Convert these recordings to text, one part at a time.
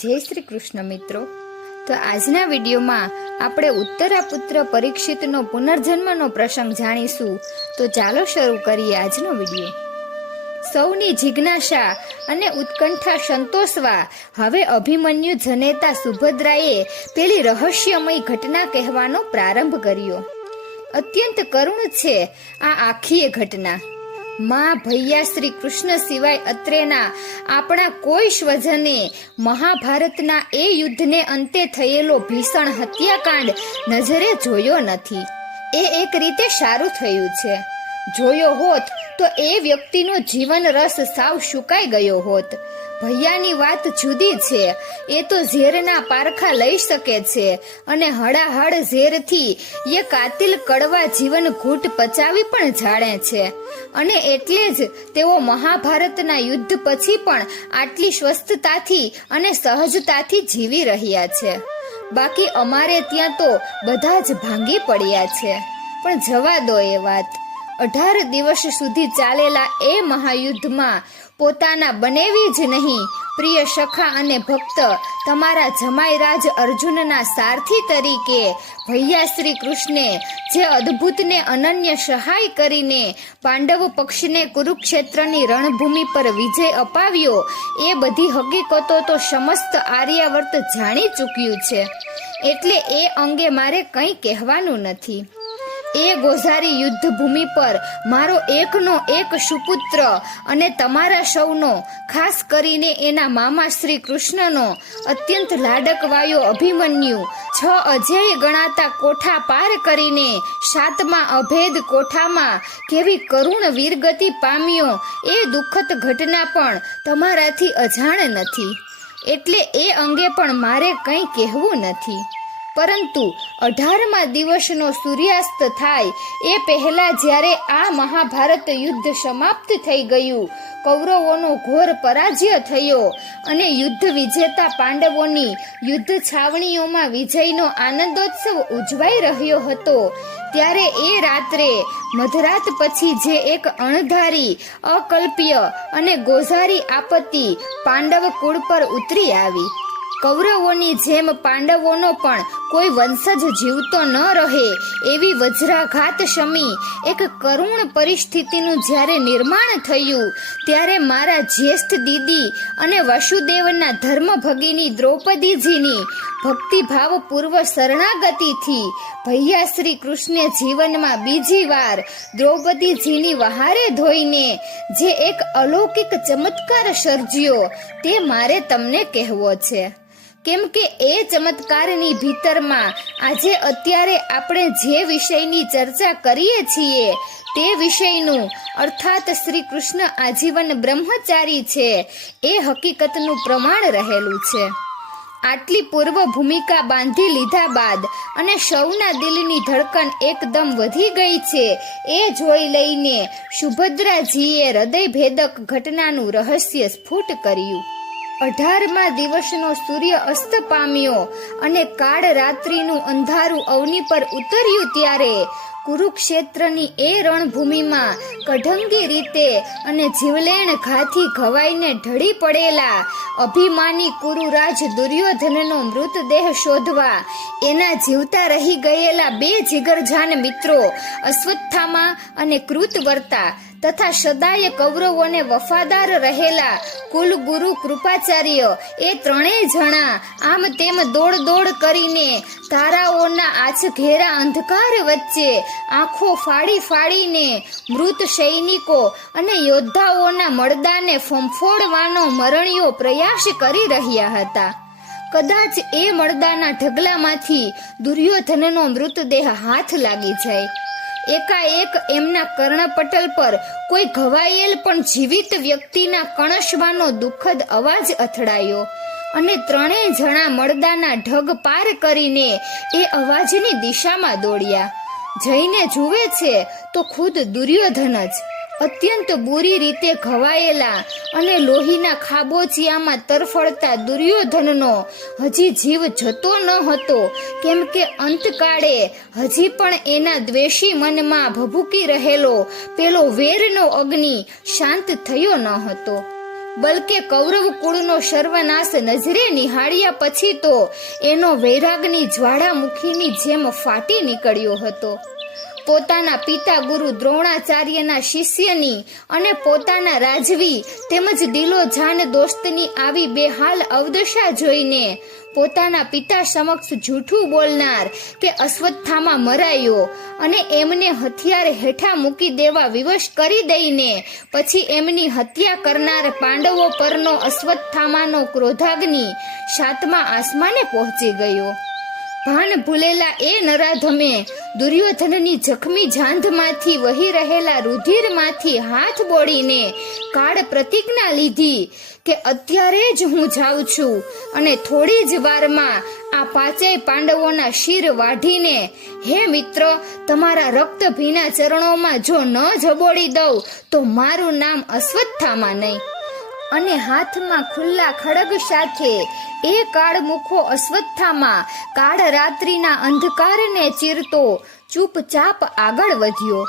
જય શ્રી કૃષ્ણ મિત્રો। તો આજના વિડીયોમાં આપણે ઉત્તરાપુત્ર પરીક્ષિતનો પુનર્જન્મનો પ્રસંગ જાણીશું। તો ચાલો શરૂ કરીએ આજનો વિડીયો। સૌની જિજ્ઞાસા અને ઉત્કંઠા સંતોષવા હવે અભિમન્યુ જનેતા સુભદ્રાએ પેલી રહસ્યમય ઘટના કહેવાનો પ્રારંભ કર્યો। અત્યંત કરુણ છે આ આખી ઘટના। માં ભૈયા શ્રી કૃષ્ણ સિવાય અત્રેના આપણા કોઈ સ્વજને મહાભારતના એ યુદ્ધને અંતે થયેલો ભીષણ હત્યાકાંડ નજરે જોયો નથી। એ એક રીતે સારું થયું છે। જોયો હોત તો એ વ્યક્તિનો જીવન રસ સાવ સુકાઈ ગયો હોત। ભૈયાની વાત જુદી છે, એ તો ઝેરના પારખા લઈ શકે છે અને હળાહળ ઝેરથી એ કાતિલ કડવા જીવન ઘૂંટ પચાવી પણ જાણે છે અને એટલે જ તેઓ મહાભારતના યુદ્ધ પછી પણ આટલી સ્વસ્થતાથી અને સહજતાથી જીવી રહ્યા છે। બાકી અમારે ત્યાં તો બધા જ ભાંગી પડ્યા છે। પણ જવા દો એ વાત। 18 દિવસ સુધી ચાલેલા એ મહાયુદ્ધમાં પોતાના બનેવી જ નહીં, પ્રિય સખા અને ભક્ત તમારા જમાઈરાજ અર્જુનના સારથી તરીકે ભૈયા શ્રી કૃષ્ણે જે અદ્ભુત ને અનન્ય સહાય કરીને પાંડવ પક્ષને કુરુક્ષેત્રની રણભૂમિ પર વિજય અપાવ્યો, એ બધી હકીકતો તો સમસ્ત આર્યાવર્ત જાણી ચૂક્યું છે, એટલે એ અંગે મારે કંઈ કહેવાનું નથી। એ ગોઝારી યુદ્ધ ભૂમિ પર મારો એકનો એક સુપુત્ર અને તમારા સૌનો, ખાસ કરીને એના મામા શ્રી કૃષ્ણનો અત્યંત લાડકવાયો અભિમન્યુ 6 અજેય ગણાતા કોઠા પાર કરીને 7મા અભેદ કોઠામાં કેવી કરુણ વીરગતિ પામ્યો, એ દુઃખદ ઘટના પણ તમારાથી અજાણ નથી, એટલે એ અંગે પણ મારે કંઈ કહેવું નથી। પરંતુ 18મા દિવસનો સૂર્યાસ્ત થાય એ પહેલા જ્યારે આ મહાભારત યુદ્ધ સમાપ્ત થઈ ગયું, કૌરવોનો ઘોર પરાજય થયો અને યુદ્ધ વિજેતા પાંડવોની યુદ્ધ છાવણીઓમાં વિજયનો આનંદોત્સવ ઉજવાઈ રહ્યો હતો, ત્યારે એ રાત્રે મધરાત પછી જે એક અણધારી, અકલ્પ્ય અને ગોઝારી આપત્તિ પાંડવ કુળ પર ઉતરી આવી। કૌરવોની જેમ પાંડવોનો પણ કોઈ વંશજ જીવતો ન રહે એવી વજ્રાઘાત શમી એક કરુણ પરિસ્થિતિનું જ્યારે નિર્માણ થયું, ત્યારે મારા જ્યેષ્ઠ દીદી અને વસુદેવના ધર્મભગિની દ્રૌપદીજીની ભક્તિભાવ પૂર્વ શરણાગતિથી ભૈયા શ્રી કૃષ્ણે જીવનમાં બીજી વાર દ્રૌપદીજીની વહારે ધોઈને જે એક અલૌકિક ચમત્કાર સર્જ્યો, તે મારે તમને કહેવો છે। કેમ કે એ ચમત્કારની ભીતરમાં આજે અત્યારે આપણે જે વિષયની ચર્ચા કરીએ છીએ તે વિષયનું, અર્થાત શ્રી કૃષ્ણ આજીવન બ્રહ્મચારી છે, એ હકીકતનું પ્રમાણ રહેલું છે। આટલી પૂર્વ ભૂમિકા બાંધી લીધા બાદ અને સૌના દિલની ધડકન એકદમ વધી ગઈ છે, એ જોઈ લઈને સુભદ્રાજીએ હૃદયભેદક ઘટનાનું રહસ્ય સ્ફુટ કર્યું। 18મા દિવસનો સૂર્ય અસ્ત પામ્યો અને કાળ રાત્રિનું અંધારું અવની પર ઉતર્યું, ત્યારે કુરુક્ષેત્રની એ રણભૂમિમાં કઢંગી રીતે અને જીવલેણ ઘાથી ઘવાઈને ઢળી પડેલા અભિમાની કુરુરાજ દુર્યોધનનો મૃતદેહ શોધવા એના જીવતા રહી ગયેલા 2 જીગરજાન મિત્રો અશ્વત્થામા અને કૃતવર્તા તથા સદાય કૌરવોને વફાદાર રહેલા કુલગુરુ કૃપાચાર્ય, એ 3 જણા આમ તેમ દોડ કરીને તારાઓના આછઘેરા અંધકાર વચ્ચે આંખો ફાડી ફાડીને મૃત સૈનિકો અને યોદ્ધાઓના મળદાને ફંફોડવાનો મરણિયો પ્રયાસ કરી રહ્યા હતા। કદાચ એ મળદાના ઢગલામાંથી દુર્યોધનનો મૃતદેહ હાથ લાગી જાય, એકાએક એમના કર્ણપટલ પર કોઈ ઘવાયેલ પણ જીવિત વ્યક્તિના કણસવાનો દુઃખદ અવાજ અથડાયો અને 3 જણા મળદાના ઢગ પાર કરીને એ અવાજની દિશામાં દોડ્યા। જઈને જુએ છે તો ખુદ દુર્યોધન જ, અત્યંત બુરી રીતે ઘવાયેલા અને લોહીના ખાબોચિયામાં તરફડતા દુર્યોધનનો હજી જીવ જતો ન હતો, કેમ કે અંતકાળે હજી પણ એના દ્વેષી મનમાં ભભૂકી રહેલો પેલો વેરનો અગ્નિ શાંત થયો ન હતો। બલકે કૌરવ કુળનો સર્વનાશ નજરે નિહાળ્યા પછી તો એનો વૈરાગની જ્વાળામુખીની જેમ ફાટી નીકળ્યો હતો. પોતાના પિતા ગુરુ દ્રોણાચાર્યના શિષ્યની અને પોતાના રાજવી તેમજ દિલો જાન દોસ્તની આવી બેહાલ અવદશા જોઈને પોતાના પિતા સમક્ષ જૂઠું બોલનાર કે અશ્વત્થામા મરાયો અને એમને હથિયાર હેઠા મૂકી દેવા વિવશ કરી દઈને પછી એમની હત્યા કરનાર પાંડવો પરનો અશ્વત્થામાનો ક્રોધાગ્નિ 7મા આસમાને પહોંચી ગયો. ભાન ભૂલેલા એ નરાધમે દુર્યોધનની જખમી જાંઘમાંથી વહી રહેલા રુધિરમાંથી હાથ બોળીને કાળ પ્રતિજ્ઞા લીધી કે અત્યારે જ હું જાઉં છું અને થોડી જ વારમાં આ 5 પાંડવોના શિર વાઢીને હે મિત્રો તમારા રક્ત ભીના ચરણોમાં જો ન જબોડી દઉં તો મારું નામ અશ્વત્થામા નહીં. અને હાથમાં ખુલ્લા ખડગ સાથે એ કાળમુખો અશ્વત્થામા કાળ રાત્રિના અંધકારને ચીરતો ચૂપચાપ આગળ વધ્યો.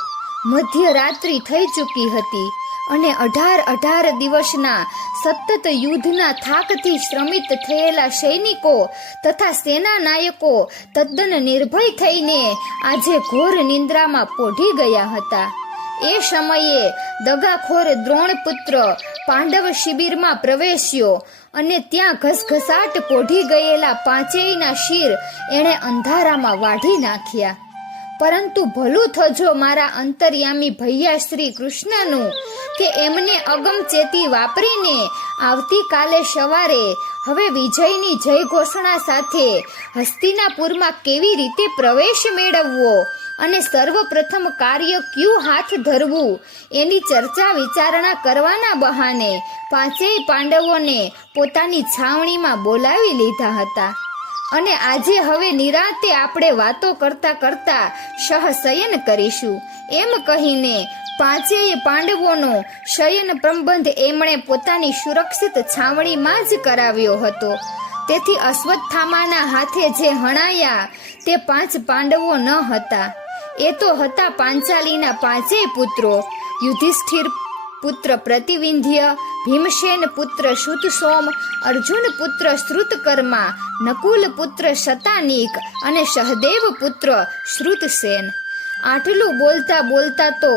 મધ્યરાત્રિ થઈ ચૂકી હતી અને 18 દિવસના સતત યુદ્ધના થાકથી શ્રમિત થયેલા સૈનિકો તથા સેના નાયકો તદ્દન નિર્ભય થઈને આજે ઘોર નિંદ્રામાં પોઢી ગયા હતા. એ સમયે દગાખોર દ્રોણપુત્ર પાંડવ શિબિરમાં પ્રવેશ્યો અને ત્યાં ઘસઘસાટ પોઢી ગયેલા 5 શિર એણે અંધારામાં વાઢી નાખ્યા. પરંતુ ભલું થજો મારા અંતર્યામી ભૈયા શ્રી કૃષ્ણનું કે એમને અગમચેતી વાપરીને આવતીકાલે સવારે હવે વિજયની જય ઘોષણા સાથે હસ્તિનાપુરમાં કેવી રીતે પ્રવેશ મેળવવો અને સર્વપ્રથમ કાર્ય ક્યું હાથ ધરવું એની ચર્ચા વિચારણા કરવાના બહાને 5 પાંડવોને પોતાની છાવણીમાં બોલાવી લીધા હતા. અને આજે હવે નિરાંતે આપણે વાતો કરતા કરતા સહશયન કરીશું એમ કહીને 5 પાંડવોનો શયન પ્રબંધ એમણે પોતાની સુરક્ષિત છાવણીમાં જ કરાવ્યો હતો. તેથી અશ્વત્થામાના હાથે જે હણાયા તે 5 પાંડવો ન હતા. એ તો હતા પાંચાલીના 5 પુત્રો: યુધિષ્ઠિર પુત્ર પ્રતિવિંધ્ય, ભીમસેન પુત્ર શુતસોમ, અર્જુન પુત્ર શ્રુતકર્મા, નકુલ પુત્ર શતાનીક અને સહદેવ પુત્ર શ્રુતસેન. આટલું બોલતા બોલતા તો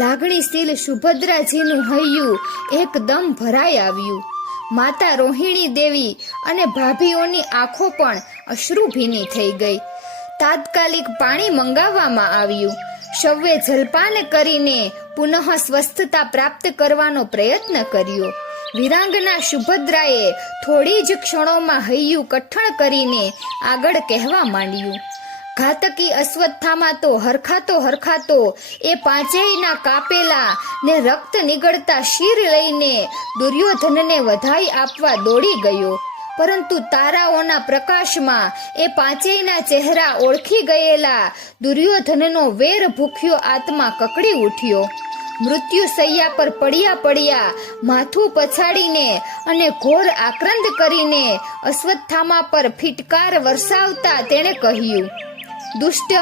લાગણીશીલ સુભદ્રાજીનું હૈયું એકદમ ભરાઈ આવ્યું. માતા રોહિણી દેવી અને ભાભીઓની આંખો પણ અશ્રુભીની થઈ ગઈ. તાત્કાલિક પાણી મંગાવવામાં આવ્યું. સૌએ જલપાન કરીને પુનઃ સ્વસ્થતા પ્રાપ્ત કરવાનો પ્રયત્ન કર્યો. વિરાંગના સુભદ્રાએ થોડી જ ક્ષણોમાં હૈયું કઠણ કરીને આગળ કહેવા માંડ્યું. ઘાતકી અશ્વત્થામા તો હરખાતો એ 5 કાપેલા ને રક્ત નીકળતા શિર લઈને દુર્યોધનને વધાઈ આપવા દોડી ગયો. પરંતુ તારાઓના પ્રકાશમાં એ 5 ચહેરા ઓળખી ગયેલા દુર્યોધનનો વેર ભૂખ્યો આત્મા કકડી ઉઠ્યો. મૃત્યુશૈયા પર પડ્યા માથું પછાડીને અને ઘોર આક્રંદ કરીને અશ્વત્થામા પર ફિટકાર વરસાવતા તેણે કહ્યું, દુષ્ટ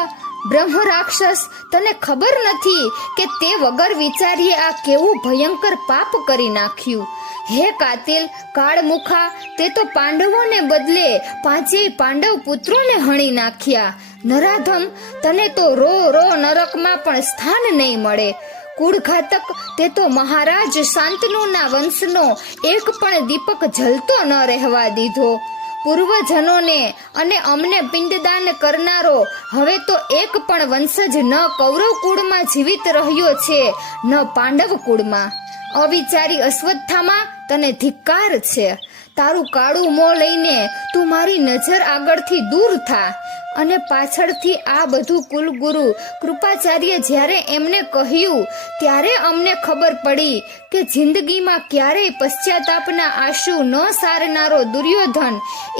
બ્રહ્મ રાક્ષસ, તને ખબર નથી કે તે વગર વિચારીએ આ કેવું ભયંકર પાપ કરી નાખ્યું. હે કાતિલ કાળમુખા, તે તો પાંડવોને બદલે 5 પાંડવ પુત્રોને હણી નાખ્યા. નરાધમ, તને તો રો નરકમાં પણ સ્થાન નહીં મળે. કુળઘાતક, તે તો મહારાજ શાંતનુના વંશનો એક પણ દીપક જલતો ન રહેવા દીધો. પૂર્વજનોને અને અમને પિંડદાન કરનારો હવે તો એક પણ વંશજ ન કૌરવ કુળમાં જીવિત રહ્યો છે ન પાંડવ કુળમાં. અવિચારી અશ્વત્થામા, તને ધિક્કાર છે. તારું કાળું મોં લઈને તું મારી નજર આગળથી દૂર થા. અને પાછળથી આ બધું કુલગુરુ કૃપાચાર્ય જ્યારે એમને કહ્યું ત્યારે અમને ખબર પડી કે જિંદગીમાં ક્યારેય પશ્ચાતાપના આંસુ ન સારનારો દુર્યોધન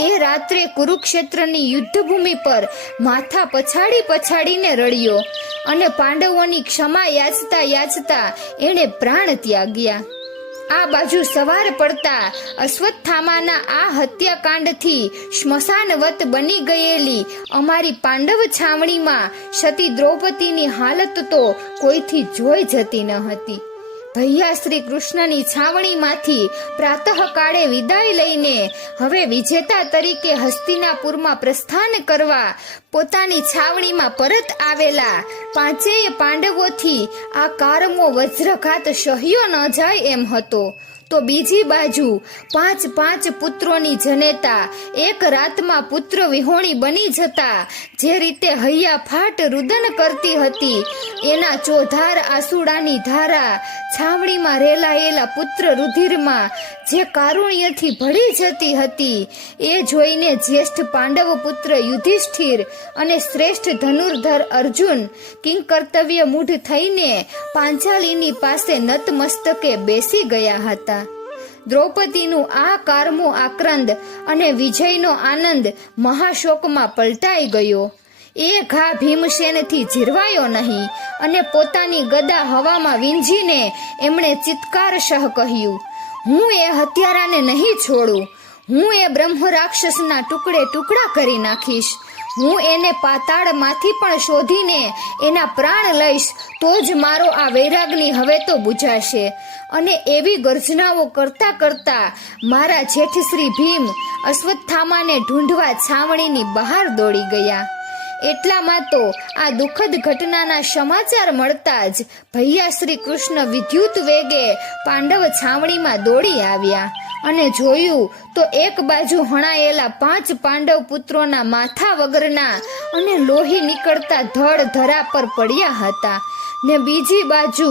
એ રાત્રે કુરુક્ષેત્રની યુદ્ધભૂમિ પર માથા પછાડીને રડ્યો અને પાંડવોની ક્ષમા યાચતા એણે પ્રાણ ત્યાગ્યા. આ બાજુ સવાર પડતા અશ્વત્થામાના આ હત્યાકાંડથી સ્મશાનવત બની ગયેલી અમારી પાંડવ છાવણીમાં સતી દ્રૌપદીની હાલત તો કોઈથી જોઈ જતી ન હતી. ભૈયા શ્રી કૃષ્ણની છાવણીમાંથી પ્રાતઃકાળે વિદાય લઈને હવે વિજેતા તરીકે હસ્તિનાપુરમાં પ્રસ્થાન કરવા પોતાની છાવણીમાં પરત આવેલા પાંચેય પાંડવોથી આ કારમો વજ્રઘાત સહ્યો ન જાય એમ હતો. તો બીજી બાજુ પાંચ પુત્રોની જનેતા એક રાતમાં પુત્ર વિહોણી બની જતા જે રીતે હૈયા ફાટ રુદન કરતી હતી, એના ચોધાર આસુડાની ધારા છાવણીમાં રેલાયેલા પુત્ર રુધિરમાં જે કારુણ્યથી ભળી જતી હતી, એ જોઈને જ્યેષ્ઠ પાંડવ પુત્ર યુધિષ્ઠિર અને શ્રેષ્ઠ ધનુર્ધર અર્જુન કિંકર્તવ્ય મૂઢ થઈને પાંચાલીની પાસે નતમસ્તકે બેસી ગયા હતા. દ્રૌપદીનું આ કારમો આક્રંદ અને વિજયનો આનંદ મહાશોકમાં પલટાઈ ગયો. એ ઘા ભીમસેનથી જીરવાયો નહીં અને પોતાની ગદા હવામાં વીંઝીને એમણે ચિત્કાર સહ કહ્યું, હું એ હત્યારાને નહીં છોડું. હું એ બ્રહ્મ રાક્ષસના ટુકડે ટુકડા કરી નાખીશ. હું એને પાતાળમાંથી પણ શોધીને એના પ્રાણ લઈશ, તો જ મારો આ વૈરાગની હવે તો બુઝાશે. અને એવી ગર્જનાઓ કરતા કરતા મારા જેઠ શ્રી ભીમ અશ્વત્થામાને ઢૂંઢવા છાવણીની બહાર દોડી ગયા. એટલામાં તો આ દુઃખદ ઘટનાના સમાચાર મળતા જ ભૈયા શ્રી કૃષ્ણ વિદ્યુત વેગે પાંડવ છાવણીમાં દોડી આવ્યા અને જોયું તો એક બાજુ હણાયેલા 5 પાંડવ પુત્રોના માથા વગરના અને લોહી નીકળતા ધડ ધરા પર પડ્યા હતા, ને બીજી બાજુ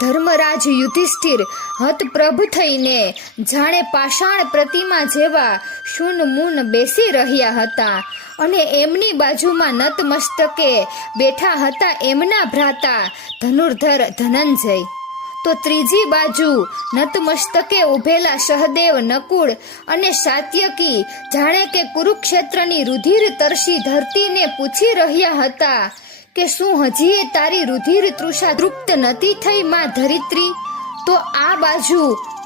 ધર્મરાજ યુધિષ્ઠિર હતપ્રભ થઈને જાણે પાષાણ પ્રતિમા જેવા શૂન મૂન બેસી રહ્યા હતા અને એમની બાજુમાં નતમસ્તકે બેઠા હતા એમના ભ્રાતા ધનુર્ધર ધનંજય. તો ત્રીજી બાજુ નતમસ્તકે ઉભેલા સહદેવ, નકુળ અને સાત્યકી જાણે કે કુરુક્ષેત્રની રુધિર તરસી ધરતીને પૂછી રહ્યા હતા કે શું હજીએ તારી રુધિર તૃષા તૃપ્ત નથી થઈ માં ધરિત્રી? તો આ બાજુ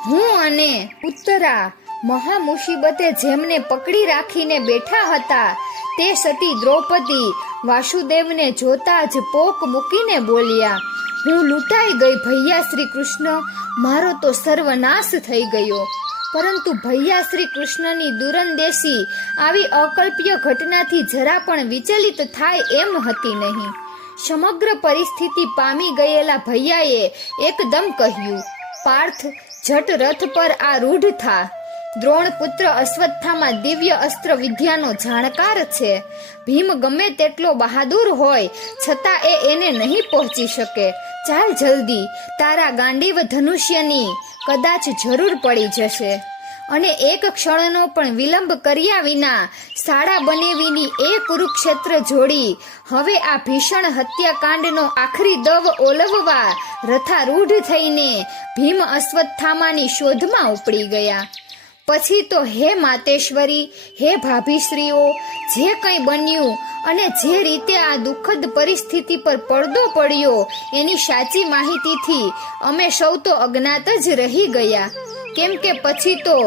હું અને ઉત્તરા મહા મુસીબતે જેમને પકડી રાખીને બેઠા હતા તે સતી દ્રૌપદી વાસુદેવને જોતા જ પોક મૂકીને બોલ્યા, હું લૂંટાઈ ગઈ ભૈયા શ્રી કૃષ્ણ, મારો તો સર્વનાશ થઈ ગયો. પરંતુ ભૈયા શ્રી કૃષ્ણની દુરંદેશી આવી અકલ્પ્ય ઘટનાથી જરા પણ વિચલિત થાય એમ હતી નહીં. સમગ્ર પરિસ્થિતિ પામી ગયેલા ભૈયાએ એકદમ કહ્યું, પાર્થ, જટ રથ પર આ રૂઢ થા. દ્રોણ પુત્ર અશ્વત્થામા દિવ્ય અસ્ત્ર વિદ્યાનો જાણકાર છે. ભીમ ગમે તેટલો બહાદુર હોય છતાં એને નહીં પહોંચી શકે. ચાલ જલ્દી, તારા ગાંડીવ ધનુષ્યની કદાચ જરૂર પડી જશે. અને એક ક્ષણનો પણ વિલંબ કર્યા વિના શાળા બનેવીની એ કુરુક્ષેત્ર જોડી હવે આ ભીષણ હત્યાકાંડનો આખરી દવ ઓલવવા રથારૂઢ થઈને ભીમ અશ્વત્થામાની શોધમાં ઉપડી ગયા. પછી તો હે માતેશ્વરી, હે ભાભીશ્રીઓ, જે કંઈ બન્યું અને જે રીતે આ દુઃખદ પરિસ્થિતિ પર પડદો પડ્યો એની સાચી માહિતીથી અમે સૌ તો અજ્ઞાત જ રહી ગયા. કેમ કે પછી તો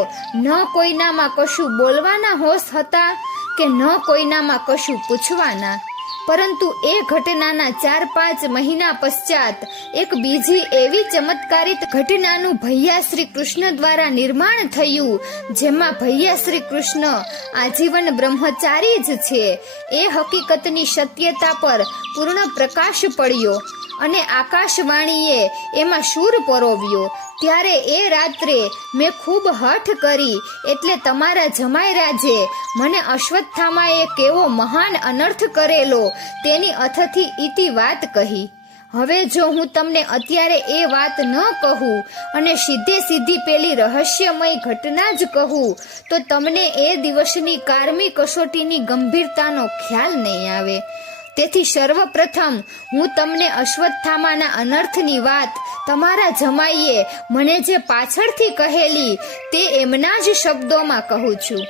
ન કોઈનામાં કશું બોલવાના હોશ હતા કે ન કોઈનામાં કશું પૂછવાના. પરંતુ એ ઘટનાના 4-5 મહિના પશ્ચાત એક બીજી એવી ચમત્કારિત ઘટનાનું ભૈયા શ્રી કૃષ્ણ દ્વારા નિર્માણ થયું, જેમાં ભૈયા શ્રી કૃષ્ણ આજીવન બ્રહ્મચારી જ છે એ હકીકતની સત્યતા પર પૂર્ણ પ્રકાશ પડ્યો અને આકાશવાણીએ એમાં સૂર પરોવ્યો. ત્યારે એ રાત્રે મેં ખૂબ હઠ કરી એટલે તમારા જમાઈ રાજે મને અશ્વત્થામાએ કેવો મહાન અનર્થ કરેલો તેની અથથી ઈતિ વાત કહી. હવે જો હું તમને અત્યારે એ વાત ન કહું અને સીધી પેલી રહસ્યમય ઘટના જ કહું તો તમને એ દિવસની કારમી કસોટીની ગંભીરતાનો ખ્યાલ નહીં આવે. તેથી સર્વપ્રથમ હું તમને અશ્વત્થામાના અનર્થની વાત તમારા જમાઈએ મને જે પાછળથી કહેલી તે એમના જ શબ્દોમાં કહું છું.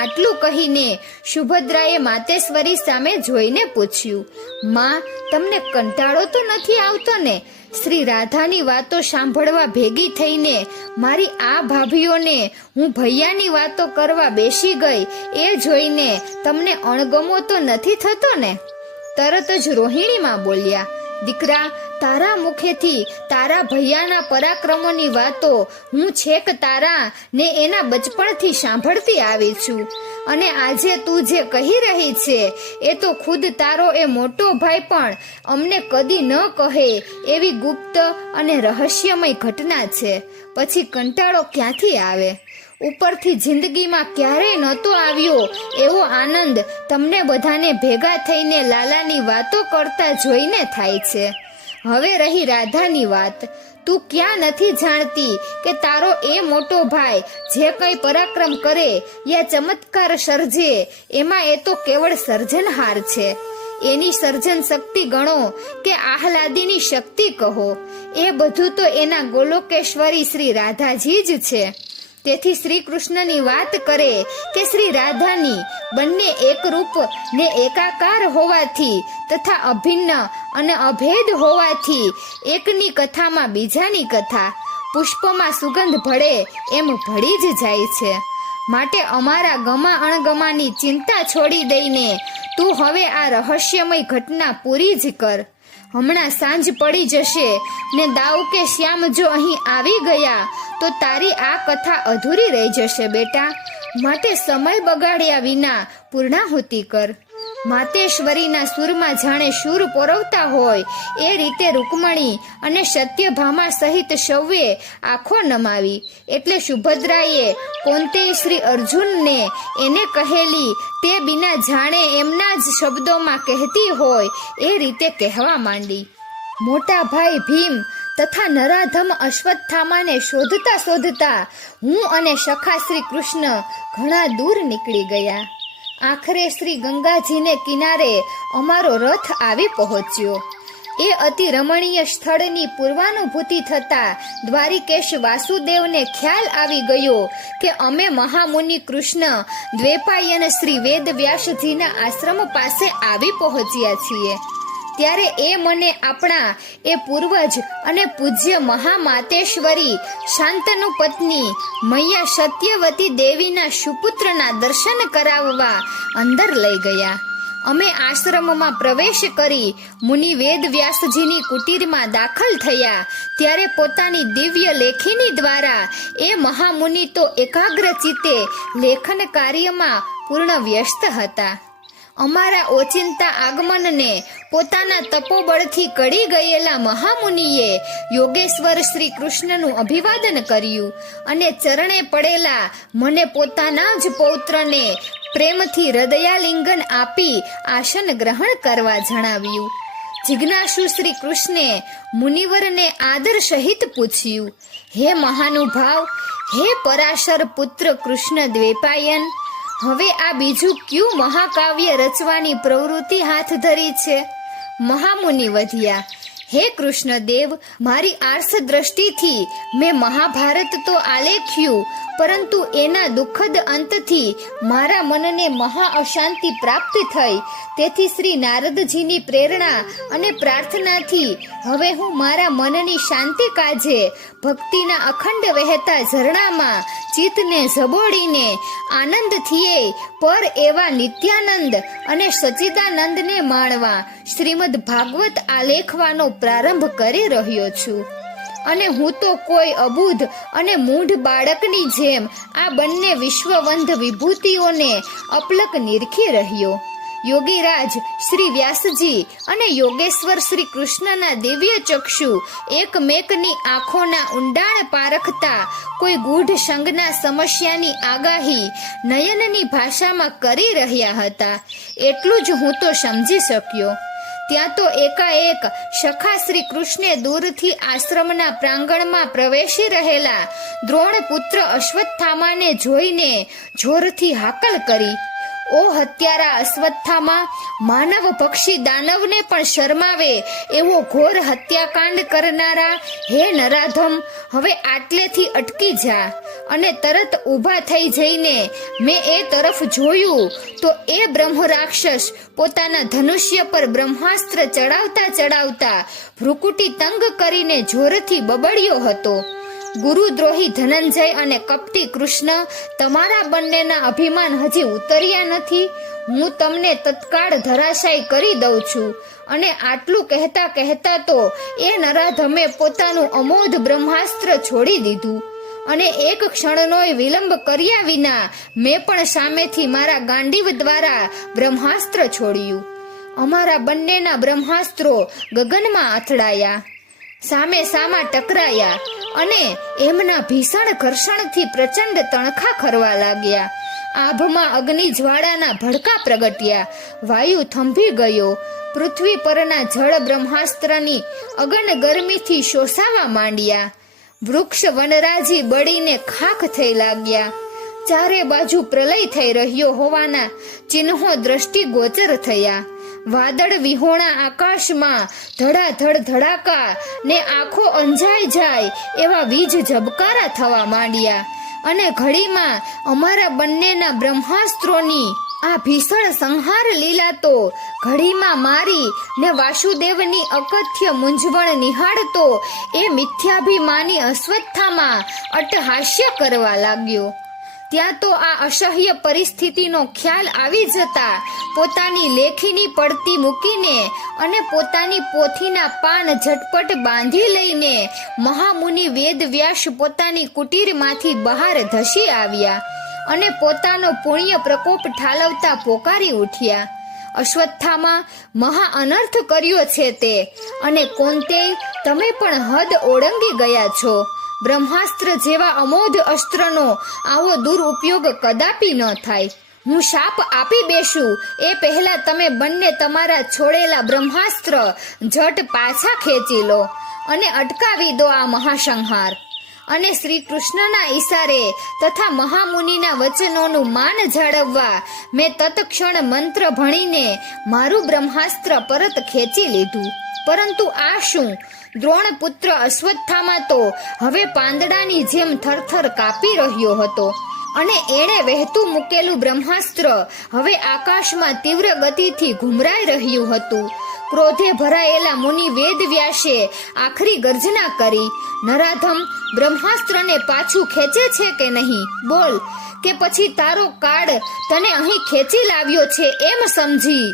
આટલું કહીને સુભદ્રાએ માતેશ્વરી સામે જોઈને પૂછ્યું, માં, તમને કંટાળો તો નથી આવતો ને? શ્રી રાધાની વાતો સાંભળવા ભેગી થઈને મારી આ ભાભીઓને હું ભૈયાની વાતો કરવા બેસી ગઈ એ જોઈને તમને અણગમો તો નથી થતો ને? તરત જ રોહિણીમાં બોલ્યા, દીકરા, તારા મુખેથી તારા ભૈયાના પરાક્રમોની વાતો હું છેક તારા ને એના બચપણથી સાંભળતી આવી છું, અને આજે તું જે કહી રહી છે એ તો ખુદ તારો એ મોટો ભાઈ પણ અમને કદી ન કહે એવી ગુપ્ત અને રહસ્યમય ઘટના છે. પછી કંટાળો ક્યાંથી આવે? ઉપરથી જિંદગીમાં ક્યારેય નહોતો આવ્યો એવો આનંદ તમને બધાને ભેગા થઈને લાલાની વાતો કરતા જોઈને થાય છે. હવે રહી રાધાની વાત, તું ક્યાં નથી જાણતી કે તારો એ મોટો ભાઈ જે કંઈ પરાક્રમ કરે યા ચમત્કાર સર્જે એમાં એ તો કેવળ સર્જનહાર છે. એની સર્જન શક્તિ ગણો કે આહલાદીની શક્તિ કહો, એ બધું તો એના ગોલોકેશ્વરી શ્રી રાધાજી જ છે. તેથી શ્રી કૃષ્ણની વાત કરે કે શ્રી રાધાની બંને એકરૂપ ને એકાકાર હોવાથી તથા અભિન્ન અને અભેદ હોવાથી એકની કથામાં બીજાની કથા પુષ્પમાં સુગંધ ભળે એમ ભળી જ જાય છે. માટે અમારા ગમા અણગમાની ચિંતા છોડી દઈને તું હવે આ રહસ્યમય ઘટના પૂરી જ કર. હમણાં સાંજ પડી જશે ને દાઉ કે શ્યામ જો અહીં આવી ગયા તો તારી આ કથા અધૂરી રહી જશે બેટા. માટે સમય બગાડ્યા વિના પૂર્ણાહુતિ કર. માતેશ્વરીના સુરમાં જાણે શૂર પોરવતા હોય એ રીતે રૂકમણી અને સત્યભામા સહિત સૌએ આંખો નમાવી. એટલે સુભદ્રાએ કોંતેય શ્રી અર્જુનને એને કહેલી તે બિના જાણે એમના જ શબ્દોમાં કહેતી હોય એ રીતે કહેવા માંડી. મોટા ભાઈ ભીમ તથા નરાધમ અશ્વત્થામાને શોધતા શોધતા હું અને સખા શ્રી કૃષ્ણ ઘણા દૂર નીકળી ગયા. આખરે શ્રી ગંગાજીને કિનારે અમારો રથ આવી પહોંચ્યો. એ અતિ રમણીય સ્થળની પૂર્વાનુભૂતિ થતા દ્વારિકેશ વાસુદેવને ખ્યાલ આવી ગયો કે અમે મહામુનિ કૃષ્ણ દ્વૈપાયન શ્રી વેદ વ્યાસજીના આશ્રમ પાસે આવી પહોંચ્યા છીએ. ત્યારે એ મને આપણા એ પૂર્વજ અને પૂજ્ય મહામાતેશ્વરી શાંતનુ પત્ની મૈયા સત્યવતી દેવીના સુપુત્રના દર્શન કરાવવા અંદર લઈ ગયા. અમે આશ્રમમાં પ્રવેશ કરી મુનિ વેદ વ્યાસજીની કુટીરમાં દાખલ થયા ત્યારે પોતાની દિવ્ય લેખીની દ્વારા એ મહામુનિ તો એકાગ્ર ચિત્તે લેખન કાર્યમાં પૂર્ણ વ્યસ્ત હતા. અમારા ઓચિંતા આગમનને પોતાના તપોબળથી કડી ગયેલા મહામુનિએ યોગેશ્વર શ્રી કૃષ્ણનું અભિવાદન કર્યું અને ચરણે પડેલા મને પોતાના જ પૌત્રને પ્રેમથી હૃદયાલિંગન આપી આસન ગ્રહણ કરવા જણાવ્યું. જિજ્ઞાસુ શ્રી કૃષ્ણે મુનિવરને આદર સહિત પૂછ્યું, હે મહાનુભાવ, હે પરાશર પુત્ર કૃષ્ણ દ્વૈપાયન, હવે આ બીજું ક્યું મહાકાવ્ય રચવાની પ્રવૃત્તિ હાથ ધરી છે? મહામુનિ વધ્યા, હે કૃષ્ણદેવ, મારી આર્ષ દ્રષ્ટિથી મેં મહાભારત તો આલેખ્યું, પરંતુ એના દુઃખદ અંતથી મારા મનને મહા અશાંતિ પ્રાપ્ત થઈ. તેથી શ્રી નારદજીની પ્રેરણા અને પ્રાર્થનાથી હવે હું મારા મનની શાંતિ કાજે ભક્તિના અખંડ વહેતા ઝરણામાં ચિત્તને ઝબોડીને આનંદથીએ પર એવા નિત્યાનંદ અને સચ્ચિદાનંદને માણવા શ્રીમદ ભાગવત આલેખવાનો પ્રારંભ કરી રહ્યો છું. અને હું તો કોઈ અબુધ અને મૂઢ બાળકની જેમ આ બંને વિશ્વવંદ વિભૂતિઓને અપલક નિરખી રહ્યો. યોગીરાજ શ્રી વ્યાસજી અને યોગેશ્વર શ્રી કૃષ્ણના દિવ્ય ચક્ષુ એકમેકની આંખોના ઊંડાણ પારખતા કોઈ ગૂઢ સંજ્ઞા સમસ્યાની આગાહી નયનની ભાષામાં કરી રહ્યા હતા. એટલું જ હું તો સમજી શક્યો. ત્યાં તો એકાએક સખા શ્રી કૃષ્ણે દૂરથી આશ્રમના પ્રાંગણમાં પ્રવેશી રહેલા દ્રોણ પુત્ર અશ્વત્થામાને જોઈને જોરથી હાકલ કરી, ઓ હત્યારા અશ્વત્થામા, માનવ પક્ષી દાનવને પણ શરમાવે એવો ઘોર હત્યાકાંડ કરનારા, હે નરાધમ, હવે આટલેથી અટકી જા. અને તરત ઊભા થઈ જઈને મેં એ તરફ જોયું તો એ બ્રહ્મ રાક્ષસ પોતાના ધનુષ્ય પર બ્રહ્માસ્ત્ર ચડાવતા ચડાવતા ભ્રુકુટી તંગ કરીને જોરથી બબડ્યો હતો. ગુરુદ્રોહી ધનંજય અને કપટી કૃષ્ણ, તમારા બંનેના અભિમાન હજી ઉતર્યા નથી. હું તમને તત્કાળ ધરાશાયી કરી દઉં છું. અને આટલું કહેતા કહેતા તો એ નરાધમે પોતાનું અમોઘ બ્રહ્માસ્ત્ર છોડી દીધું. અને એક ક્ષણનોય વિલંબ કર્યા વિના મેં પણ સામેથી મારા ગાંડીવ દ્વારા બ્રહ્માસ્ત્ર છોડ્યું. અમારા બંનેના બ્રહ્માસ્ત્રો ગગનમાં અથડાયા, સામે સામા ટકરાયા અને એમના ભીષણ ઘર્ષણથી પ્રચંડ તણખા ખરવા લાગ્યા. આભમાં અગ્નિ જ્વાળાના ભડકા પ્રગટ્યા, વાયુ થંભી ગયો, પૃથ્વી પરના જળ બ્રહ્માસ્ત્રની અગન ગરમીથી શોષાવા માંડ્યા. વૃક્ષ વનરાજી બળીને ખાખ થઈ લાગ્યા. ચારે બાજુ પ્રલય થઈ રહ્યો હોવાના ચિહ્નો દ્રષ્ટિ ગોચર થયા. વાદળ વિહોણા આકાશમાં ધડાધડ ધડાકા ને આંખો અંજાઈ જાય એવા વીજ ઝબકારા થવા માંડ્યા. અને ઘડીમાં અમારા બંનેના બ્રહ્માસ્ત્રોની આ ભીષણ સંહાર લીલા તો ઘડીમાં મારી ને વાસુદેવની અકથ્ય મૂંઝવણ નિહાળતો એ મિથ્યાભિમાની અશ્વત્થામાં અટ્ટહાસ્ય કરવા લાગ્યો. ત્યાં તો આ અસહ્ય પરિસ્થિતિનો ખ્યાલ આવી જતા પોતાની લેખીની પડતી મૂકીને અને પોતાની પોથીના પાન ઝટપટ બાંધી લઈને મહામુનિ વેદવ્યાસ પોતાની કુટીરમાંથી બહાર ધસી આવ્યા અને પોતાનો પુણ્ય પ્રકોપ ઠાલવતા પોકારી ઉઠ્યા, અશ્વત્થામાં મહા અનર્થ કર્યો છે તે, અને કોંતેય તમે પણ હદ ઓળંગી ગયા છો. બ્રહ્માસ્ત્ર જેવા અમોઘ અસ્ત્રનો આવો દુરુપયોગ કદાપી ન થાય. હું શાપ આપી બેસું એ પહેલા તમે બંને તમારા છોડેલા બ્રહ્માસ્ત્ર ઝટ પાછા ખેંચી લો અને અટકાવી દો આ મહાસંહાર. અને શ્રી કૃષ્ણના ઈશારે તથા મહામુનિના વચનોનું માન જાળવવા મેં તત્ક્ષણ મંત્ર ભણીને મારું બ્રહ્માસ્ત્ર પરત ખેંચી લીધું. પરંતુ આ શું? દ્રોણ પુત્ર અશ્વત્થામા તો હવે પાંદડાની જેમ થરથર કાપી રહ્યો હતો અને એણે વહેતું મૂકેલું બ્રહ્માસ્ત્ર હવે આકાશમાં તીવ્ર ગતિથી ઘુમરાઈ રહ્યું હતું. ક્રોધે ભરાયેલા મુનિ વેદવ્યાસે આખરી ગર્જના કરી, નરાધમ, બ્રહ્માસ્ત્રને પાછું ખેંચે છે કે નહીં? બોલ, કે પછી તારો કાળ તને અહીં ખેંચી લાવ્યો છે એમ સમજી.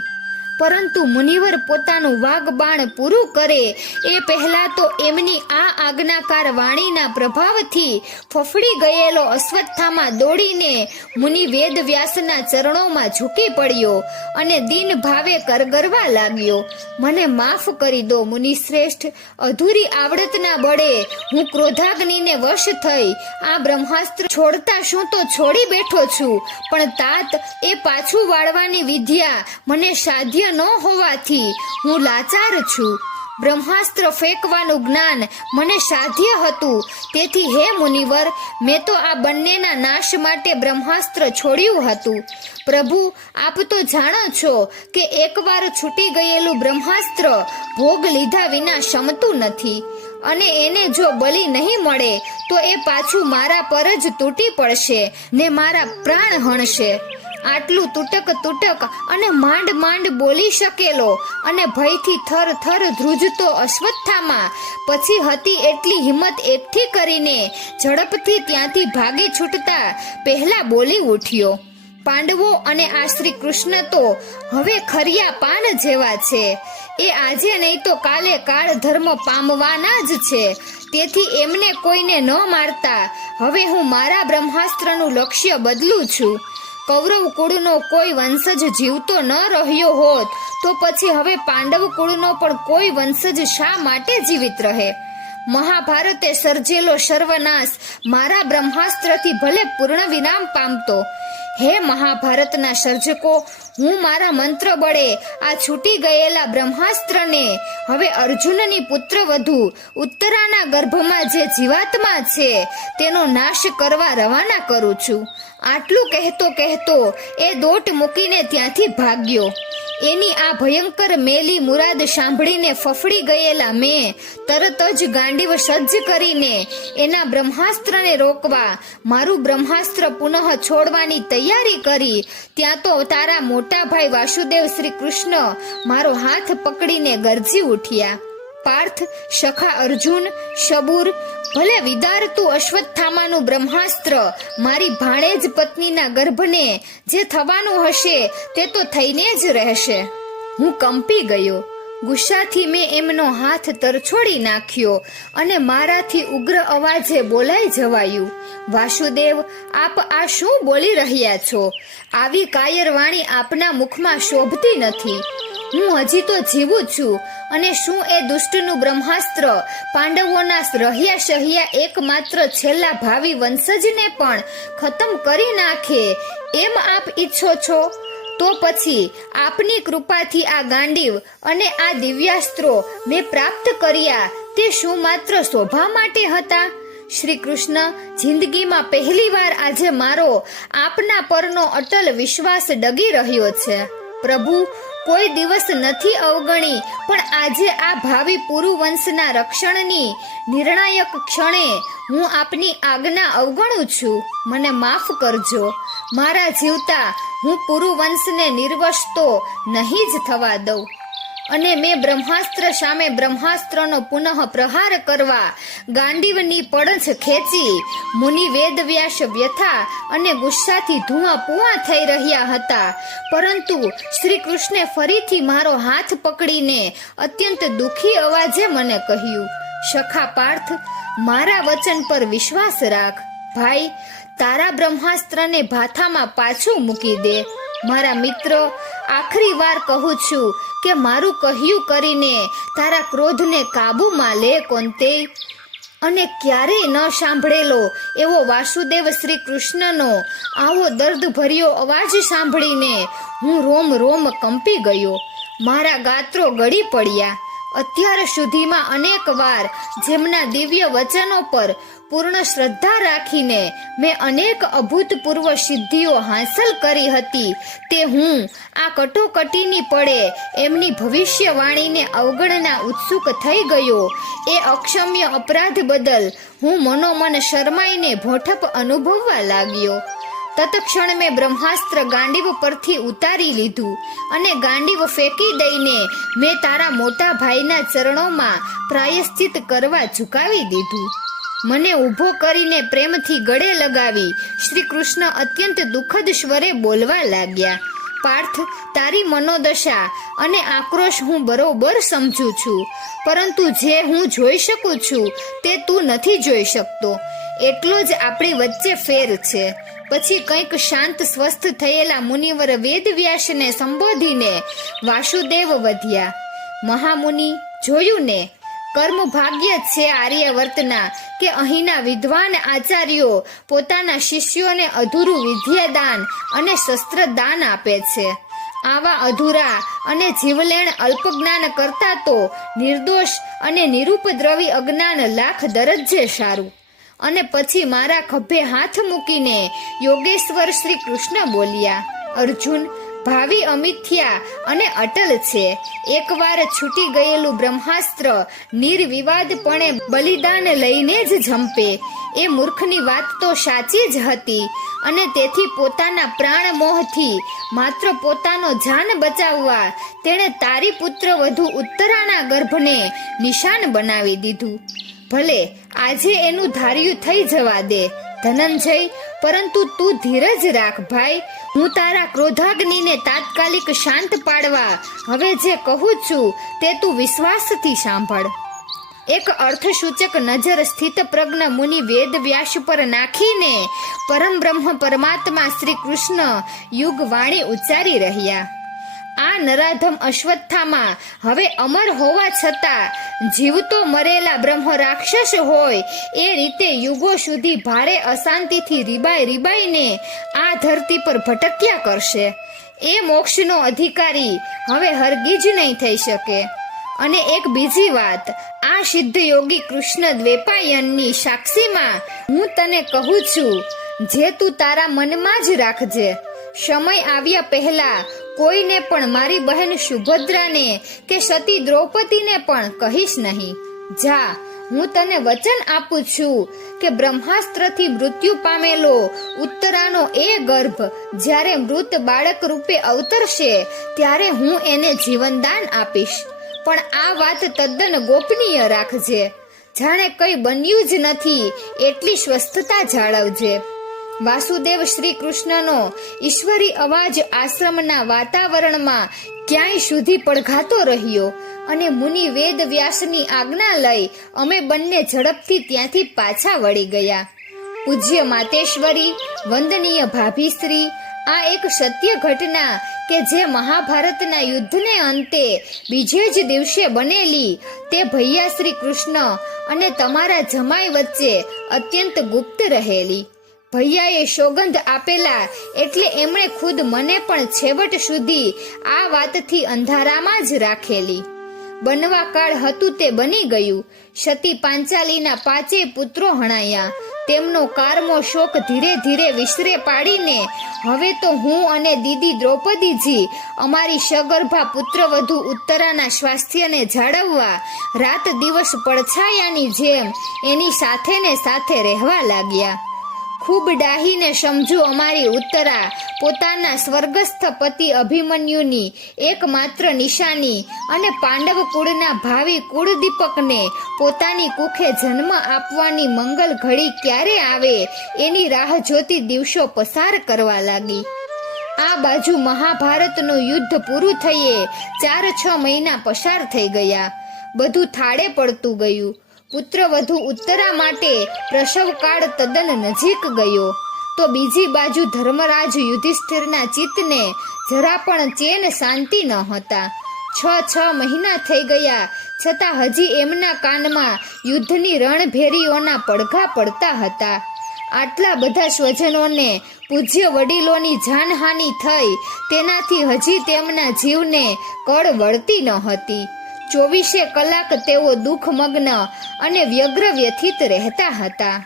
પરંતુ મુનિવર પોતાનું વાગબાણ પૂરું કરે એ પહેલા તો એમની આ આજ્ઞાકાર વાણીના પ્રભાવથી ફફડી ગયેલો અશ્વત્થામા દોડીને મુનિ વેદવ્યાસના ચરણોમાં ઝૂકી પડ્યો અને દીન ભાવે કરગરવા લાગ્યો. મને માફ કરી દો મુનિશ્રેષ્ઠ, અધૂરી આવડતના બળે હું ક્રોધાગ્નિને વશ થઈ આ બ્રહ્માસ્ત્ર છોડતા શું તો છોડી બેઠો છું, પણ તાત એ પાછું વાળવાની વિદ્યા મને સાધ્ય ન હોવાથી હું લાચાર છું. બ્રહ્માસ્ત્ર ફેંકવાનું જ્ઞાન મને સાધ્ય હતું, તેથી હે મુનિવર, મેં તો આ બંનેના નાશ માટે બ્રહ્માસ્ત્ર છોડ્યું હતું. પ્રભુ, આપ તો જાણો છો કે એકવાર છૂટી ગયેલું બ્રહ્માસ્ત્ર ભોગ લીધા વિના શમતું નથી, અને એને જો બલી નહીં મળે તો એ પાછું મારા પર જ તૂટી પડશે ને મારા પ્રાણ હણશે. આટલું તૂટક અને માંડ માંડ બોલી શકેલો અને ભયથી થર થર ધ્રુજતો અશ્વત્થામા પછી હતી એટલી હિંમત એકઠી કરીને ઝડપથી ત્યાંથી ભાગી છૂટતા પહેલા બોલી ઉઠ્યો, પાંડવો અને આ શ્રી કૃષ્ણ તો હવે ખરિયા પાન જેવા છે. એ આજે નહીં તો કાલે કાળ ધર્મ પામવાના જ છે. તેથી એમને કોઈને ન મારતા હવે હું મારા બ્રહ્માસ્ત્રનું લક્ષ્ય બદલું છું. કૌરવ કુળનો કોઈ વંશજ જીવતો ન રહ્યો હોત તો પછી હવે પાંડવ કુળનો પણ કોઈ વંશજ શા માટે જીવિત રહે? મહાભારતે સર્જેલો સર્વનાશ મારા બ્રહ્માસ્ત્રથી ભલે પૂર્ણ વિરામ પામતો. હે મહાભારતના સર્જકો, હું મારા મંત્ર બળે આ છૂટી ગયેલા બ્રહ્માસ્ત્રને હવે અર્જુનની પુત્રવધુ ઉત્તરાના ગર્ભમાં જે જીવાત્મા છે તેનો નાશ કરવા રવાના કરું છું. આટલું કહેતો એ દોટ મૂકીને ત્યાંથી ભાગ્યો. એની આ ભયંકર મેલી મુરાદ સાંભળીને ફફડી ગયેલા મેં તરત જ ગાંડીવ સજ્જ કરીને એના બ્રહ્માસ્ત્રને રોકવા મારું બ્રહ્માસ્ત્ર પુનઃ છોડવાની તૈયારી કરી. ત્યાં તો તારા મોટા ભાઈ વાસુદેવ શ્રી કૃષ્ણ મારો હાથ પકડીને ગરજી ઉઠ્યા. પાર્થ, સખા અર્જુન, શબુર ભલે વિદારતું અશ્વત્થામાનું બ્રહ્માસ્ત્ર મારી ભાણેજ પત્નીના ગર્ભને જે થવાનું હશે તે તો થઈને જ રહેશે. હું કંપી ગયો. ગુસ્સાથી મેં એમનો હાથ તરછોડી નાખ્યો અને મારાથી ઉગ્ર અવાજે બોલાઈ જવાયું, વાસુદેવ, આપ આ શું બોલી રહ્યા છો? આવી કાયર વાણી આપના મુખમાં શોભતી નથી. હું હજી તો જીવું છું અને શું એ દુષ્ટનું બ્રહ્માસ્ત્ર પાંડવોના રહ્યા સહ્યા એકમાત્ર છેલ્લા ભાવિ વંશજને પણ ખતમ કરી નાખે એમ આપ ઈચ્છો છો? તો પછી આપની કૃપાથી આ ગાંડીવ અને આ દિવ્યાસ્ત્રો મેં પ્રાપ્ત કર્યા તે શું માત્ર શોભા માટે હતા? શ્રી કૃષ્ણ, જિંદગીમાં પહેલીવાર આજે મારો આપના પરનો અટલ વિશ્વાસ ડગી રહ્યો છે. પ્રભુ, કોઈ દિવસ નથી અવગણી, પણ આજે આ ભાવિ પુરુવંશના રક્ષણની નિર્ણાયક ક્ષણે હું આપની આજ્ઞા અવગણું છું. મને માફ કરજો. મારા જીવતા હું પુરુવંશને નિર્વંશ તો નહીં જ થવા દઉં. અને મેં બ્રહ્માસ્ત્ર સામે બ્રહ્માસ્ત્રનો પુનઃ પ્રહાર કરવા ગાંડીવની પડછ ખેંચી. મુનિ વેદવ્યાસ વ્યથા અને ગુસ્સાથી ધુઆં પુઆં થઈ રહ્યા હતા, પરંતુ શ્રી કૃષ્ણે ફરીથી મારો હાથ પકડીને અત્યંત દુઃખી અવાજે મને કહ્યું, સખા પાર્થ, મારા વચન પર વિશ્વાસ રાખ. ભાઈ, તારા બ્રહ્માસ્ત્રને ભાથામાં પાછું મૂકી દે. મારા મિત્ર, આખરી વાર કહું છું કે મારું કહ્યું કરીને તારા ક્રોધને કાબૂમાં લે કૌંતેય. અને ક્યારેય ન સાંભળેલો એવો વાસુદેવ શ્રી કૃષ્ણનો આવો દર્દભર્યો અવાજ સાંભળીને હું રોમ રોમ કંપી ગયો. મારા ગાત્રો ગળી પડ્યા. અત્યાર સુધીમાં અનેક વાર જેમના દિવ્ય વચનો પર પૂર્ણ શ્રદ્ધા રાખીને મેં અનેક અભૂતપૂર્વ સિદ્ધિઓ હાંસલ કરી હતી, તે હું આ કટોકટીની પડે એમની ભવિષ્યવાણીને અવગણના ઉત્સુક થઈ ગયો. એ અક્ષમ્ય અપરાધ બદલ હું મનોમન શરમાઈને ભોઠપ અનુભવવા લાગ્યો. તત્ક્ષણ મેં બ્રહ્માસ્ત્ર ગાંડીવ પરથી ઉતારી લીધું અને ગાંડીવ ફેંકી દઈને મેં તારા મોટા ભાઈના ચરણોમાં પ્રાયશ્ચિત કરવા ઝુકાવી દીધું. મને ઊભો કરીને પ્રેમથી ગળે લગાવી શ્રી કૃષ્ણ અત્યંત દુઃખદ સ્વરે બોલવા લાગ્યા, પાર્થ, તારી મનોદશા અને આક્રોશ હું બરોબર સમજું છું, પરંતુ જે હું જોઈ શકું છું તે તું નથી જોઈ શકતો. એટલો જ આપણી વચ્ચે ફેર છે. પછી કંઈક શાંત સ્વસ્થ થયેલા મુનિવર વેદવ્યાસને સંબોધીને વાસુદેવ વધ્યા, મહામુનિ, જોયું ને, કર્મ ભાગ્ય છે આર્યવર્તના કે અહીંના વિદ્વાન આચાર્યો પોતાના શિષ્યોને અધૂરું વિદ્યાદાન અને શસ્ત્રદાન આપે છે. આવા અધૂરા અને જીવલેણ અલ્પજ્ઞાન કરતા તો નિર્દોષ અને નિરુપદ્રવી અજ્ઞાન લાખ દરજ્જે સારું. અને પછી મારા ખભે હાથ મૂકીને યોગેશ્વર શ્રી કૃષ્ણ બોલ્યા, અર્જુન, ભાવિ અમિથ્યા અને અટલ છે. એકવાર છૂટી ગયેલું બ્રહ્માસ્ત્ર નિર્વિવાદપણે બલિદાન લઈને જ ઝંપે. એ મૂર્ખની વાત તો સાચી જ હતી અને તેથી પોતાના પ્રાણ મોહથી માત્ર પોતાનો જાન બચાવવા તેણે તારી પુત્ર વધુ ઉત્તરાના ગર્ભને નિશાન બનાવી દીધું. ભલે આજે એનું ધાર્યું થઈ જવા દે ધનંજય, પરંતુ તું ધીરજ રાખ ભાઈ. હું તારા ક્રોધાગ્નિને તાત્કાલિક શાંત પાડવા હવે જે કહું છું તે તું વિશ્વાસથી સાંભળ. એક અર્થસૂચક નજર સ્થિત પ્રજ્ઞ મુનિ વેદ વ્યાસ પર નાખીને પરમ બ્રહ્મ પરમાત્મા શ્રી કૃષ્ણ યુગ વાણી ઉચ્ચારી રહ્યા, આ નરાધમ અશ્વત્થામાં હવે અમર હોવા છતાં જીવતો મરેલા બ્રહ્મ રાક્ષસ હોય એ રીતે યુગો સુધી ભારે અશાંતિથી રીબાઈને આ ધરતી પર ભટક્યા કરશે. એ મોક્ષનો અધિકારી હવે હરગીજ નહીં થઈ શકે. અને એક બીજી વાત, આ સિદ્ધ યોગી કૃષ્ણ દ્વૈપાયનની સાક્ષીમાં હું તને કહું છું, જે તું તારા મનમાં જ રાખજે. સમય આવ્યા પહેલા કોઈને પણ મારી બહેન સુભદ્રાને કે સતી દ્રૌપદીને પણ કહીશ નહીં. જા, હું તને વચન આપું છું કે બ્રહ્માસ્ત્રથી મૃત્યુ પામેલો ઉત્તરાનો એ ગર્ભ જ્યારે મૃત બાળક રૂપે અવતરશે ત્યારે હું એને જીવનદાન આપીશ. પણ આ વાત તદ્દન ગોપનીય રાખજે. જાણે કંઈ બન્યું જ નથી એટલી સ્વસ્થતા જાળવજે. વાસુદેવ શ્રી કૃષ્ણનો ઈશ્વરી અવાજ આશ્રમના વાતાવરણમાં ક્યાંય સુધી પડઘાતો રહ્યો અને મુનિ વેદ વ્યાસની આજ્ઞા લઈ અમે બંને ઝડપથી ત્યાંથી પાછા વળી ગયા. પૂજ્ય માતેશ્વરી, વંદનીય ભાભીશ્રી, આ એક સત્ય ઘટના કે જે મહાભારતના યુદ્ધને અંતે બીજે જ દિવસે બનેલી તે ભૈયા શ્રી કૃષ્ણ અને તમારા જમાઈ વચ્ચે અત્યંત ગુપ્ત રહેલી. ભૈયાએ સોગંદ આપેલા એટલે એમણે ખુદ મને પણ છેવટ સુધી આ વાતથી અંધારામાં જ રાખેલી. બનવા કાળ હતું તે બની ગયું. સતી પાંચાલીના 5 પુત્રો હણાયા. તેમનો કારમો શોક ધીરે ધીરે વિસરે પાડીને હવે તો હું અને દીદી દ્રૌપદીજી અમારી સગર્ભા પુત્રવધુ ઉત્તરાના સ્વાસ્થ્યને જાળવવા રાત દિવસ પડછાયાની જેમ એની સાથે ને સાથે રહેવા લાગ્યા. ખૂબ ડાહીને સમજુ અમારી ઉત્તરા પોતાના સ્વર્ગસ્થ પતિ અભિમન્યુની એકમાત્ર નિશાની અને પાંડવ કુળના ભાવિ કુળદીપકને પોતાની કુખે જન્મ આપવાની મંગલ ઘડી ક્યારે આવે એની રાહ જોતી દિવસો પસાર કરવા લાગી. આ બાજુ મહાભારતનું યુદ્ધ પૂરું થયે 4-6 મહિના પસાર થઈ ગયા. બધું થાળે પડતું ગયું. પુત્રવધુ ઉત્તરા માટે પ્રસવકાળ તદ્દન નજીક ગયો તો બીજી બાજુ ધર્મરાજ યુધિષ્ઠિરના ચિત્તને જરા પણ ચેન શાંતિ ન હતા. 6 મહિના થઈ ગયા છતાં હજી એમના કાનમાં યુદ્ધની રણભેરીઓના પડઘા પડતા હતા. આટલા બધા સ્વજનોને પૂજ્ય વડીલોની જાનહાનિ થઈ તેનાથી હજી તેમના જીવને કળ વળતી ન હતી. 24 કલાક તેઓ દુઃખમગ્ન અને વ્યગ્ર વ્યથિત રહેતા હતા.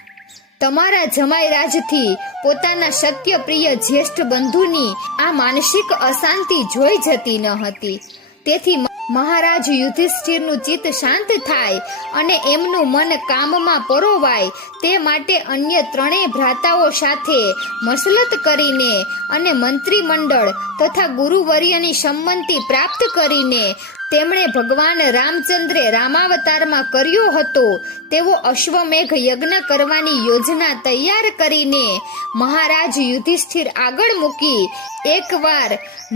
તમારા જમાઈરાજથી પોતાના સત્ય પ્રિય જ્યેષ્ઠ બંધુની આ માનસિક અશાંતિ જોઈ જતી ન હતી. તેથી મહારાજ યુધિષ્ઠિરનું ચિત્ત શાંત થાય અને એમનું મન કામમાં પરોવાય તે માટે અન્ય 3 ભ્રાતાઓ સાથે મસલત કરીને અને મંત્રીમંડળ તથા ગુરુવર્યની સંમતિ પ્રાપ્ત કરીને તેમણે ભગવાન રામચંદ્રે રામાવતારમાં કર્યો હતો તેવો અશ્વમેઘ યજ્ઞ કરવાની યોજના તૈયાર કરીને મહારાજ યુધિષ્ઠિર આગળ મૂકી એકવાર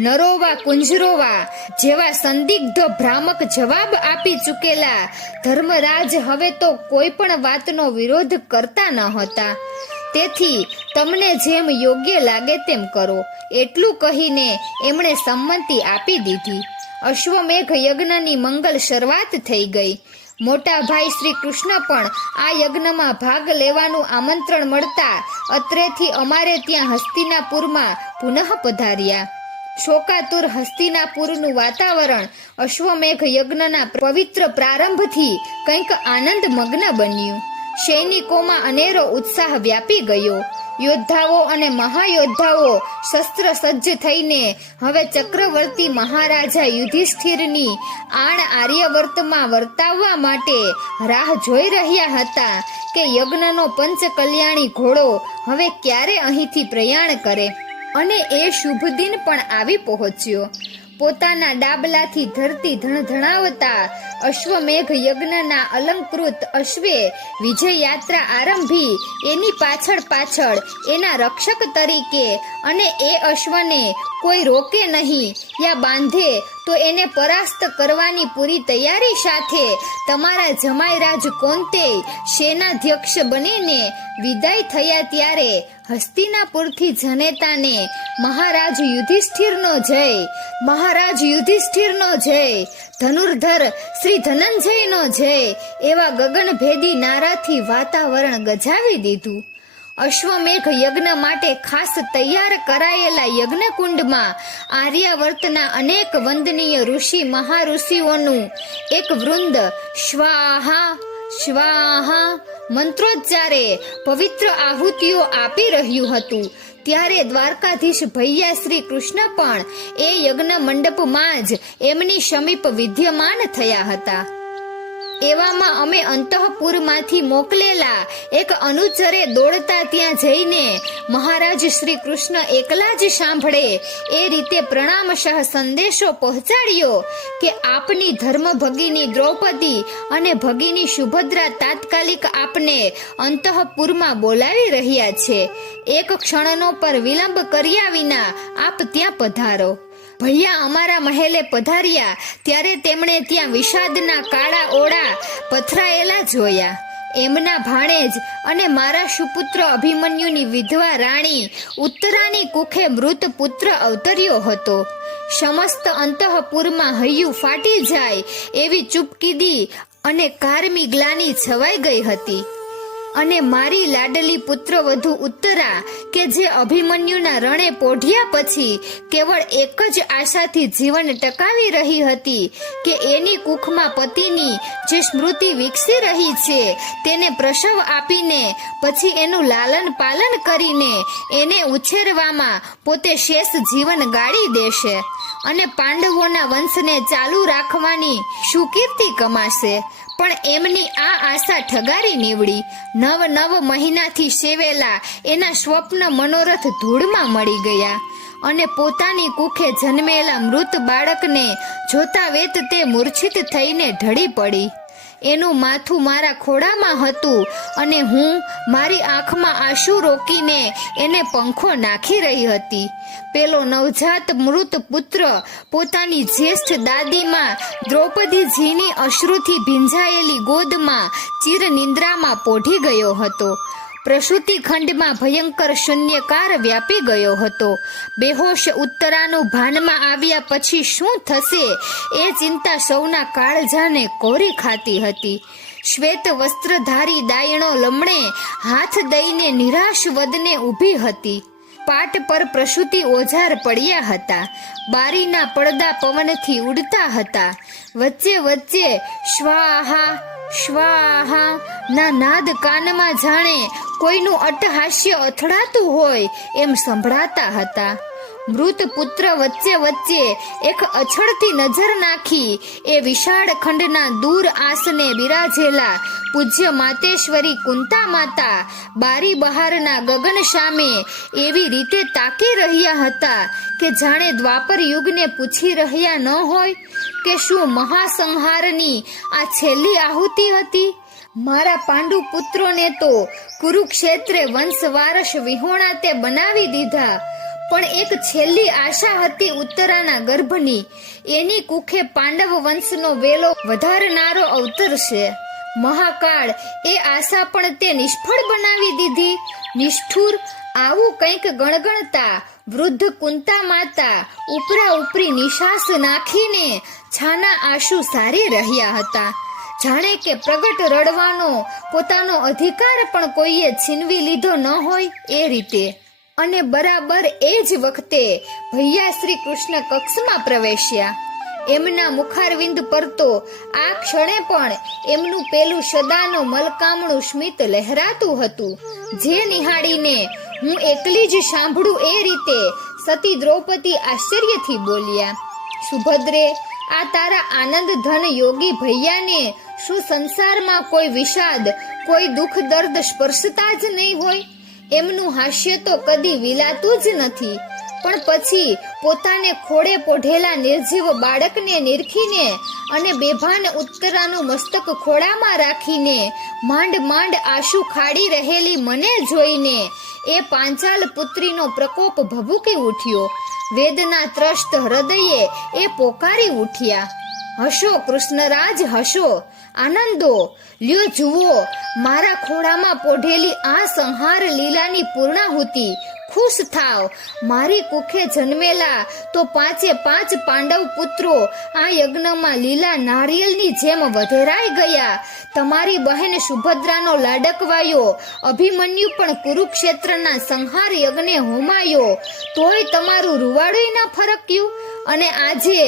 નરોવા કુંજરોવા જેવા સંદિગ્ધ ભ્રામક જવાબ આપી ચૂકેલા ધર્મરાજ હવે તો કોઈ પણ વાતનો વિરોધ કરતા ન હતા. તેથી તમને જેમ યોગ્ય લાગે તેમ કરો એટલું કહીને એમણે સંમતિ આપી દીધી. અશ્વમેઘ યજ્ઞની મંગલ શરૂઆત થઈ ગઈ. મોટા ભાઈ શ્રી કૃષ્ણ પણ આ યજ્ઞમાં ભાગ લેવાનું આમંત્રણ મળતા અત્રેથી અમારે ત્યાં હસ્તિનાપુરમાં પુનઃ પધાર્યા. શોકાતુર હસ્તિનાપુરનું વાતાવરણ અશ્વમેઘ યજ્ઞના પવિત્ર પ્રારંભથી કંઈક આનંદ મગ્ન બન્યું. સૈનિકોમાં અનેરો ઉત્સાહ વ્યાપી ગયો. યોદ્ધાઓ અને મહાયોદ્ધાઓ શસ્ત્ર સજ્જ થઈને હવે ચક્રવર્તી મહારાજા યુધિષ્ઠિરની આણ આર્યવર્તમાં વર્તાવવા માટે રાહ જોઈ રહ્યા હતા કે યજ્ઞનો પંચકલ્યાણી ઘોડો હવે ક્યારે અહીંથી પ્રયાણ કરે. અને એ શુભ દિન પણ આવી પહોંચ્યો. પોતાના ડાબલાથી ધરતી ધણધણાવતા અશ્વમેઘ યજ્ઞના અલંકૃત અશ્વે વિજય યાત્રા આરંભી. એની પાછળ એના રક્ષક તરીકે અને એ અશ્વને કોઈ રોકે નહીં યા બાંધે તો એને પરાસ્ત કરવાની પૂરી તૈયારી સાથે તમારા જમાઈરાજ કૌંતેય સેનાધ્યક્ષ બનીને વિદાય થયા. ત્યારે હસ્તિનાપુરથી જનેતાને મહારાજ યુધિષ્ઠિરનો જય, મહારાજ યુધિષ્ઠિરનો જય, ધનુર્ધર શ્રી ધનંજયનો જય એવા ગગનભેદી નારાથી વાતાવરણ ગજાવી દીધું. અશ્વમેઘ યજ્ઞ માટે ખાસ તૈયાર કરાયેલા યજ્ઞકુંડમાં આર્યાવર્તના અનેક વંદનીય ઋષિ મહાઋષિઓનું એક વૃંદ સ્વાહા સ્વાહા મંત્રોચ્ચારે પવિત્ર આહુતિઓ આપી રહ્યું હતું. ત્યારે દ્વારકાધીશ ભૈયા શ્રી કૃષ્ણ પણ એ યજ્ઞ મંડપમાં જ એમની સમીપ વિદ્યમાન થયા હતા. એવામાં અમે અંતઃપુરમાંથી મોકલેલા એક અનુચરે દોડતા ત્યાં જઈને મહારાજ શ્રી કૃષ્ણ એકલા જ સાંભળે એ રીતે પ્રણામશઃ સંદેશો પહોંચાડ્યો કે આપની ધર્મ ભગિની દ્રૌપદી અને ભગિની સુભદ્રા તાત્કાલિક આપને અંતઃપુરમાં બોલાવી રહ્યા છે. એક ક્ષણનો પર વિલંબ કર્યા વિના આપ ત્યાં પધારો. ભૈયા અમારા મહેલે પધાર્યા ત્યારે તેમણે ત્યાં વિષાદના કાળા ઓળા પથરાયેલા જોયા. એમના ભાણેજ અને મારા સુપુત્ર અભિમન્યુની વિધવા રાણી ઉત્તરાની કુખે મૃત પુત્ર અવતર્યો હતો. સમસ્ત અંતઃપુરમાં હૈયું ફાટી જાય એવી ચૂપકીદી અને કારમી ગ્લાની છવાઈ ગઈ હતી. અને મારી લાડલી પુત્રવધુ ઉત્તરા કે જે અભિમન્યુના રણે પોઢ્યા પછી કેવળ એક જ આશાથી જીવન ટકાવી રહી હતી કે એની કુખમાં પતિની જે સ્મૃતિ વિકસી રહી છે તેને પ્રસવ આપીને પછી એનું લાલન પાલન કરીને એને ઉછેરવામાં પોતે શેષ જીવન ગાળી દેશે અને પાંડવોના વંશને ચાલુ રાખવાની સુકીર્તિ કમાશે. પણ એમની આ આશા ઠગારી નીવડી. 9 મહિનાથી સેવેલા એના સ્વપ્ન મનોરથ ધૂળમાં મળી ગયા અને પોતાની કુખે જન્મેલા મૃત બાળકને જોતા વેત તે મૂર્છિત થઈને ઢળી પડી. એનું માથું મારા ખોળામાં હતું અને હું મારી આંખમાં આંસુ રોકીને એને પંખો નાખી રહી હતી. પેલો નવજાત મૃત પુત્ર પોતાની જ્યેષ્ઠ દાદીમાં દ્રૌપદીજીની અશ્રુથી ભીંજાયેલી ગોદમાં ચિર નિંદ્રામાં પોઢી ગયો હતો. પ્રસૂતિ ખંડમાં ભયંકર શૂન્યકાર વ્યાપી ગયો હતો. બેહોશ ઉત્તરાનું ભાનમાં આવ્યા પછી શું થશે એ ચિંતા સૌના કાળજાને કોરી ખાતી હતી. શ્વેત વસ્ત્રધારી દાયણો લમણે હાથ દઈને નિરાશ વદને ઊભી હતી. પાટ પર પ્રસૂતિ ઓજાર પડ્યા હતા. બારીના પડદા પવનથી ઉડતા હતા. વચ્ચે વચ્ચે સ્વાહા સ્વાહા ના નાદ કાનમાં જાણે કોઈનું અટ્ટહાસ્ય અથડાતું હોય એમ સંભળાતા હતા. મૃત પુત્ર વચ્ચે વચ્ચે એક અછળતી નજર નાખી એ વિશાળ ખંડના દૂર આસને બિરાજેલા પૂજ્ય માતેશ્વરી કુંતા માતા બારી બહારના ગગન સામે એવી રીતે તાકી રહ્યા હતા કે જાણે દ્વાપર યુગને પૂછી રહ્યા ન હોય કે શું મહાસંહારની આ છેલ્લી આહુતિ હતી. મારા પાંડુ પુત્રોને તો કુરુક્ષેત્રે વંશવારસ વિહોણા તે બનાવી દીધા, પણ એક છેલ્લી આશા હતી ઉત્તરાના ગર્ભની. એની કુખે પાંડવ વંશનો વેલો વધારનારો અવતરશે. મહાકાળ એ આશા પણ તે નિષ્ફળ બનાવી દીધી. નિષ્ઠુર આવું કંઈક ગણગણતા વૃદ્ધ કુંતા માતા ઉપરા ઉપરી નિશાસ નાખીને છાના આંસુ સારી રહ્યા હતા. જાણે કે પ્રગટ રડવાનો પોતાનો અધિકાર પણ કોઈએ છીનવી લીધો ન હોય એ રીતે. અને બરાબર એ જ વખતે ભૈયા શ્રી કૃષ્ણ કક્ષમાં પ્રવેશ્યા. એમના મુખારવિંદ પર તો આ ક્ષણે પણ એમનું પેલું સદાનો મલકામણું સ્મિત લહેરાતું હતું, જે નિહાળીને હું એકલી જ સાંભળું એ રીતે સતી દ્રૌપદી આશ્ચર્યથી બોલ્યા, સુભદ્રે, આ તારા આનંદ ધન યોગી ભૈયાને શું સંસારમાં કોઈ વિષાદ, કોઈ દુઃખ દર્દ સ્પર્શતા જ નહીં હોય? એમનું હાસ્ય તો કદી વિલાતું જ નથી. પણ પછી પોતાને ખોળે પોઢેલા નિર્જીવ બાળકને નિરખીને અને બેભાન ઉત્તરાનું મસ્તક ખોળામાં રાખીને માંડ માંડ આંસુ ખાડી રહેલી મને જોઈને એ પાંચાલ પુત્રીનો પ્રકોપ ભભૂકી ઉઠ્યો. વેદના ત્રસ્ત હૃદયે એ પોકારી ઉઠ્યા, હસો કૃષ્ણરાજ, હસો, આનંદો, લ્યો જુઓ મારા ખોળામાં પોઢેલી આ સંહાર લીલાની પૂર્ણાહુતિ. ખુશ થાવ, મારી કુખે જન્મેલા તો 5 પાંડવ પુત્રો આ યજ્ઞમાં લીલા નારિયેળની જેમ વધેરાઈ ગયા. તમારી બહેન સુભદ્રાનો લાડકવાયો અભિમન્યુ પણ કુરુક્ષેત્રના સંહાર યજ્ઞે હોમાયો, તોય તમારું રૂવાડું ના ફરક્યું. અને આજે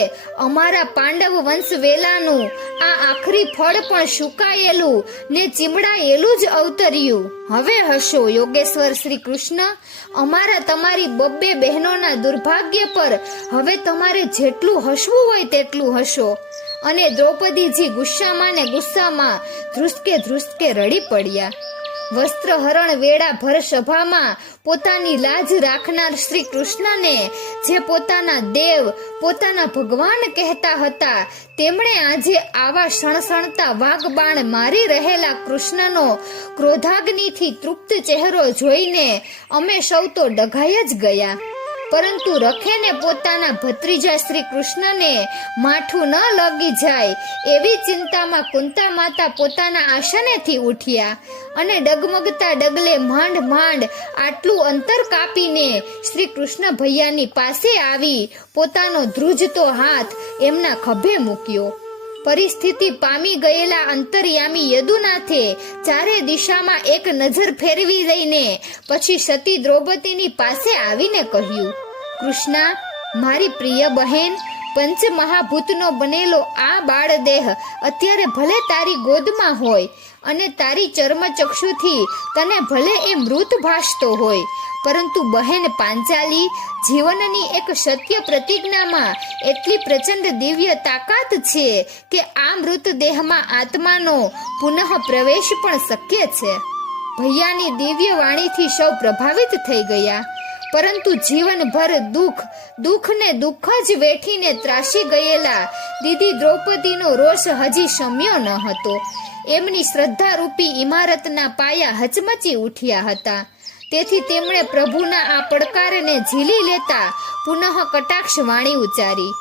અમારા પાંડવ વંશ વેલાનું આ આખરી ફળ પણ સુકાયેલું ને ચીમડાયેલું જ અવતર્યું. હવે હશો યોગેશ્વર શ્રી કૃષ્ણ, અમારા તમારી 2 બહેનોના દુર્ભાગ્ય પર હવે તમારે જેટલું હસવું હોય તેટલું હશો. અને દ્રૌપદીજી ગુસ્સામાં ને ગુસ્સામાં ધ્રુસકે રડી પડ્યા. વસ્ત્રહરણ વેળા ભર સભામાં પોતાની લાજ રાખનાર શ્રી કૃષ્ણને જે પોતાના દેવ, પોતાના ભગવાન કહેતા હતા, તેમણે આજે આવા સણસણતા વાગબાણ મારી રહેલા કૃષ્ણનો ક્રોધાગ્નિથી તૃપ્ત ચહેરો જોઈને અમે સૌ તો ડઘાઈ જ ગયા. પરંતુ રખેને પોતાના ભત્રીજા શ્રી કૃષ્ણને માઠું ન લાગી જાય એવી ચિંતામાં કુંતા માતા પોતાના આસનેથી ઉઠ્યા અને ડગમગતા ડગલે માંડ આટલું અંતર કાપીને શ્રી કૃષ્ણ ભૈયાની પાસે આવી પોતાનો ધ્રુજતો હાથ એમના ખભે મૂક્યો. પરિસ્થિતિ પામી ગયેલા અંતર્યામી યદુનાથે ચારે દિશામાં એક નજર ફેરવી લઈને પછી સતી દ્રૌપદીની પાસે આવીને કહ્યું, કૃષ્ણા, મારી પ્રિય બહેન, પંચ મહાભૂતનો બનેલો આ બાળદેહ અત્યારે ભલે તારી ગોદમાં હોય અને તારી ચર્મચક્ષુથી તને ભલે એ મૃત ભાસતો હોય, પરંતુ બહેન પાંચાલી, જીવનની એક સત્ય પ્રતિજ્ઞામાં એટલી પ્રચંડ દિવ્ય તાકાત છે કે આ મૃતદેહમાં આત્માનો પુનઃ પ્રવેશ પણ શક્ય છે. ભૈયાની દિવ્ય વાણીથી સૌ પ્રભાવિત થઈ ગયા, પરંતુ જીવનભર દુઃખ ને દુઃખ જ વેઠીને ત્રાસી ગયેલા દીદી દ્રૌપદીનો રોષ હજી શમ્યો ન હતો. એમની શ્રદ્ધારૂપી ઇમારતના પાયા હચમચી ઉઠ્યા હતા. તેથી તેમણે પ્રભુના આ પડકારને ઝીલી લેતા પુનઃ કટાક્ષ વાણી ઉચ્ચારી,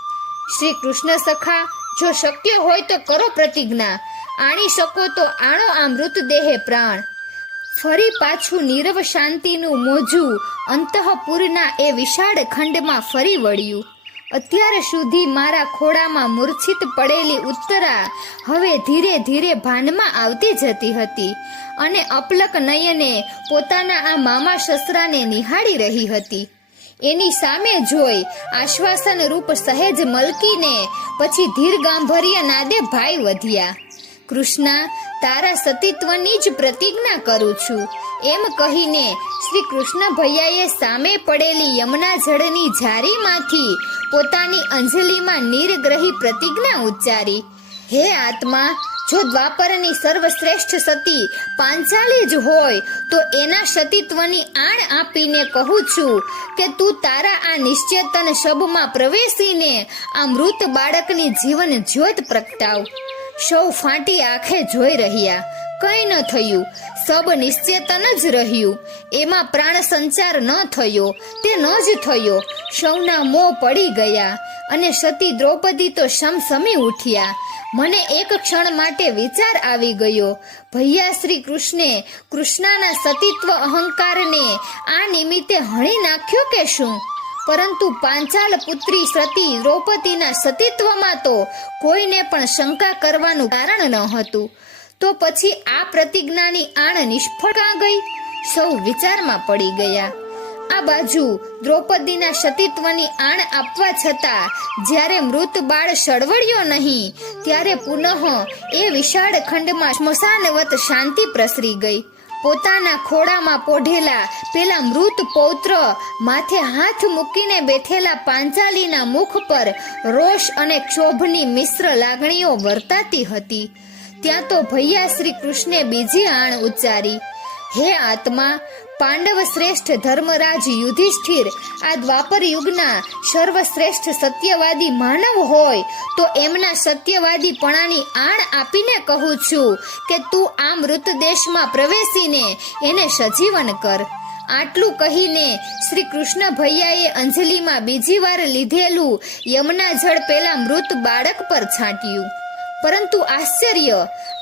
શ્રી કૃષ્ણ સખા, જો શક્ય હોય તો કરો પ્રતિજ્ઞા, આણી શકો તો આણો આ મૃતદેહે પ્રાણ. ફરી પાછું નીરવ શાંતિનું મોજું અંતઃપુરના એ વિશાળ ખંડમાં ફરી વળ્યું. અત્યાર સુધી મારા ખોળામાં મૂર્છિત પડેલી ઉત્તરા હવે ધીરે ધીરે ભાનમાં આવતી જતી હતી અને અપલક નયને પોતાના આ મામા સસરાને નિહાળી રહી હતી. એની સામે જોઈ આશ્વાસન રૂપ સહેજ મલકીને પછી ધીર ગાંભર્ય નાદે ભાઈ વધ્યા, કૃષ્ણા, તારા સતીત્વની જ પ્રતિજ્ઞા કરું છું. એમ કહીને શ્રી કૃષ્ણ ભૈયાએ સામે પડેલી યમુના જળની ઝારીમાંથી પોતાની અંજલિમાં નિર્ગ્રહી પ્રતિજ્ઞા ઉચ્ચારી, હે આત્મા, જો દ્વાપરની સર્વશ્રેષ્ઠ સતી પાંચાલી જ હોય તો એના સતીત્વની આણ આપીને કહું છું કે તું તારા આ નિશ્ચેતન શબમાં પ્રવેશીને આ મૃત બાળકની જીવન જ્યોત પ્રગટાવ. સૌ ફાટી આંખે જોઈ રહ્યા, કંઈ ન થયું, સબ નિશ્ચેતન જ રહ્યું. એમાં પ્રાણ સંચાર ન થયો, તે ન જ થયો. સૌના મોં પડી ગયા અને સતી દ્રૌપદી તો સમસમી ઉઠ્યા. મને એક ક્ષણ માટે વિચાર આવી ગયો, ભૈયા શ્રી કૃષ્ણે કૃષ્ણના સતીત્વ અહંકારને આ નિમિત્તે હણી નાખ્યો કે શું? પરંતુ પાંચાલ પુત્રી સતી દ્રૌપદીના સતીત્વમાં તો કોઈને પણ શંકા કરવાનું કારણ ન હતું. તો પછી આ પ્રતિજ્ઞાની આણ નિષ્ફળ કાં ગઈ? સૌ વિચારમાં પડી ગયા. આ બાજુ દ્રૌપદીના સતીત્વની આણ આપવા છતાં જ્યારે મૃત બાળ સળવળ્યો નહીં, ત્યારે પુનઃ એ વિશાળ ખંડમાં સ્મશાનવત શાંતિ પ્રસરી ગઈ. પોતાના ખોળામાં પોઢેલા પેલા મૃત પૌત્ર માથે હાથ મૂકીને બેઠેલા પાંચાલીના મુખ પર રોષ અને ક્ષોભની મિશ્ર લાગણીઓ વર્તાતી હતી. ત્યાં તો ભૈયા શ્રી કૃષ્ણે બીજી આણ ઉચ્ચારી, હે આત્મા, પાંડવ શ્રેષ્ઠ ધર્મરાજ યુધિષ્ઠિર આ દ્વાપર યુગના સર્વશ્રેષ્ઠ સત્યવાદી માનવ હોય તો એમના સત્યવાદીપણાની આણ આપીને કહું છું કે તું આ મૃતદેશમાં પ્રવેશીને એને સજીવન કર. આટલું કહીને શ્રી કૃષ્ણ ભૈયાએ અંજલિમાં બીજી વાર લીધેલું યમુના જળ પેલા મૃત બાળક પર છાંટ્યું. પરંતુ આશ્ચર્ય,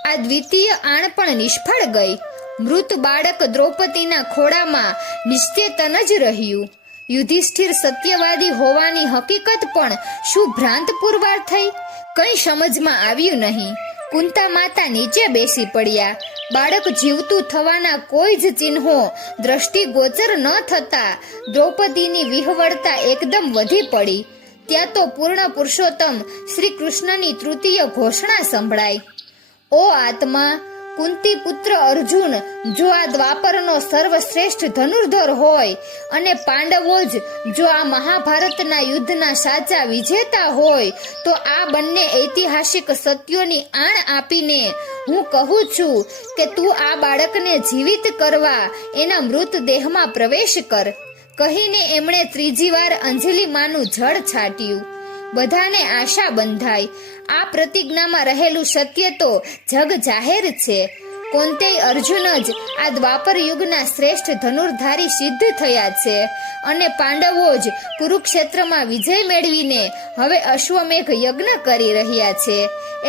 આ દ્વિતીય આણ પણ નિષ્ફળ ગઈ. મૃત બાળક દ્રૌપદીના ખોળામાં નિશ્ચેતન જ રહ્યું. યુધિષ્ઠિર સત્યવાદી હોવાની હકીકત પણ શું ભ્રાંત પુરવાર થઈ? કંઈ સમજમાં આવ્યું નહીં. કુંતા માતા નીચે બેસી પડ્યા. બાળક જીવતું થવાના કોઈ જ ચિહ્નો દ્રષ્ટિગોચર ન થતા દ્રૌપદીની વિહવળતા એકદમ વધી પડી. ત્યાં તો પૂર્ણ પુરુષોત્તમ શ્રી કૃષ્ણની તૃતીય ઘોષણા સંભળાઈ, ઓ આત્મા, કુંતી પુત્ર અર્જુન જો આ દ્વાપરનો સર્વશ્રેષ્ઠ ધનુર્ધર હોય અને પાંડવો જ જો આ મહાભારતના યુદ્ધના સાચા વિજેતા હોય તો આ બંને ઐતિહાસિક સત્યોની આણ આપીને હું કહું છું કે તું આ બાળકને જીવિત કરવા એના મૃતદેહમાં પ્રવેશ કર. કહીને એમણે ત્રીજી વાર અંજલિ માનું જળ છાટ્યું. બધાને આશા બંધાઈ. આ પ્રતિજ્ઞામાં રહેલું સત્ય તો જગ જાહેર છે. કૌંતેય અર્જુન જ આ દ્વાપર યુગના શ્રેષ્ઠ ધનુર્ધારી સિદ્ધ થયા છે અને પાંડવો જ કુરુક્ષેત્રમાં વિજય મેળવીને હવે અશ્વમેઘ યજ્ઞ કરી રહ્યા છે.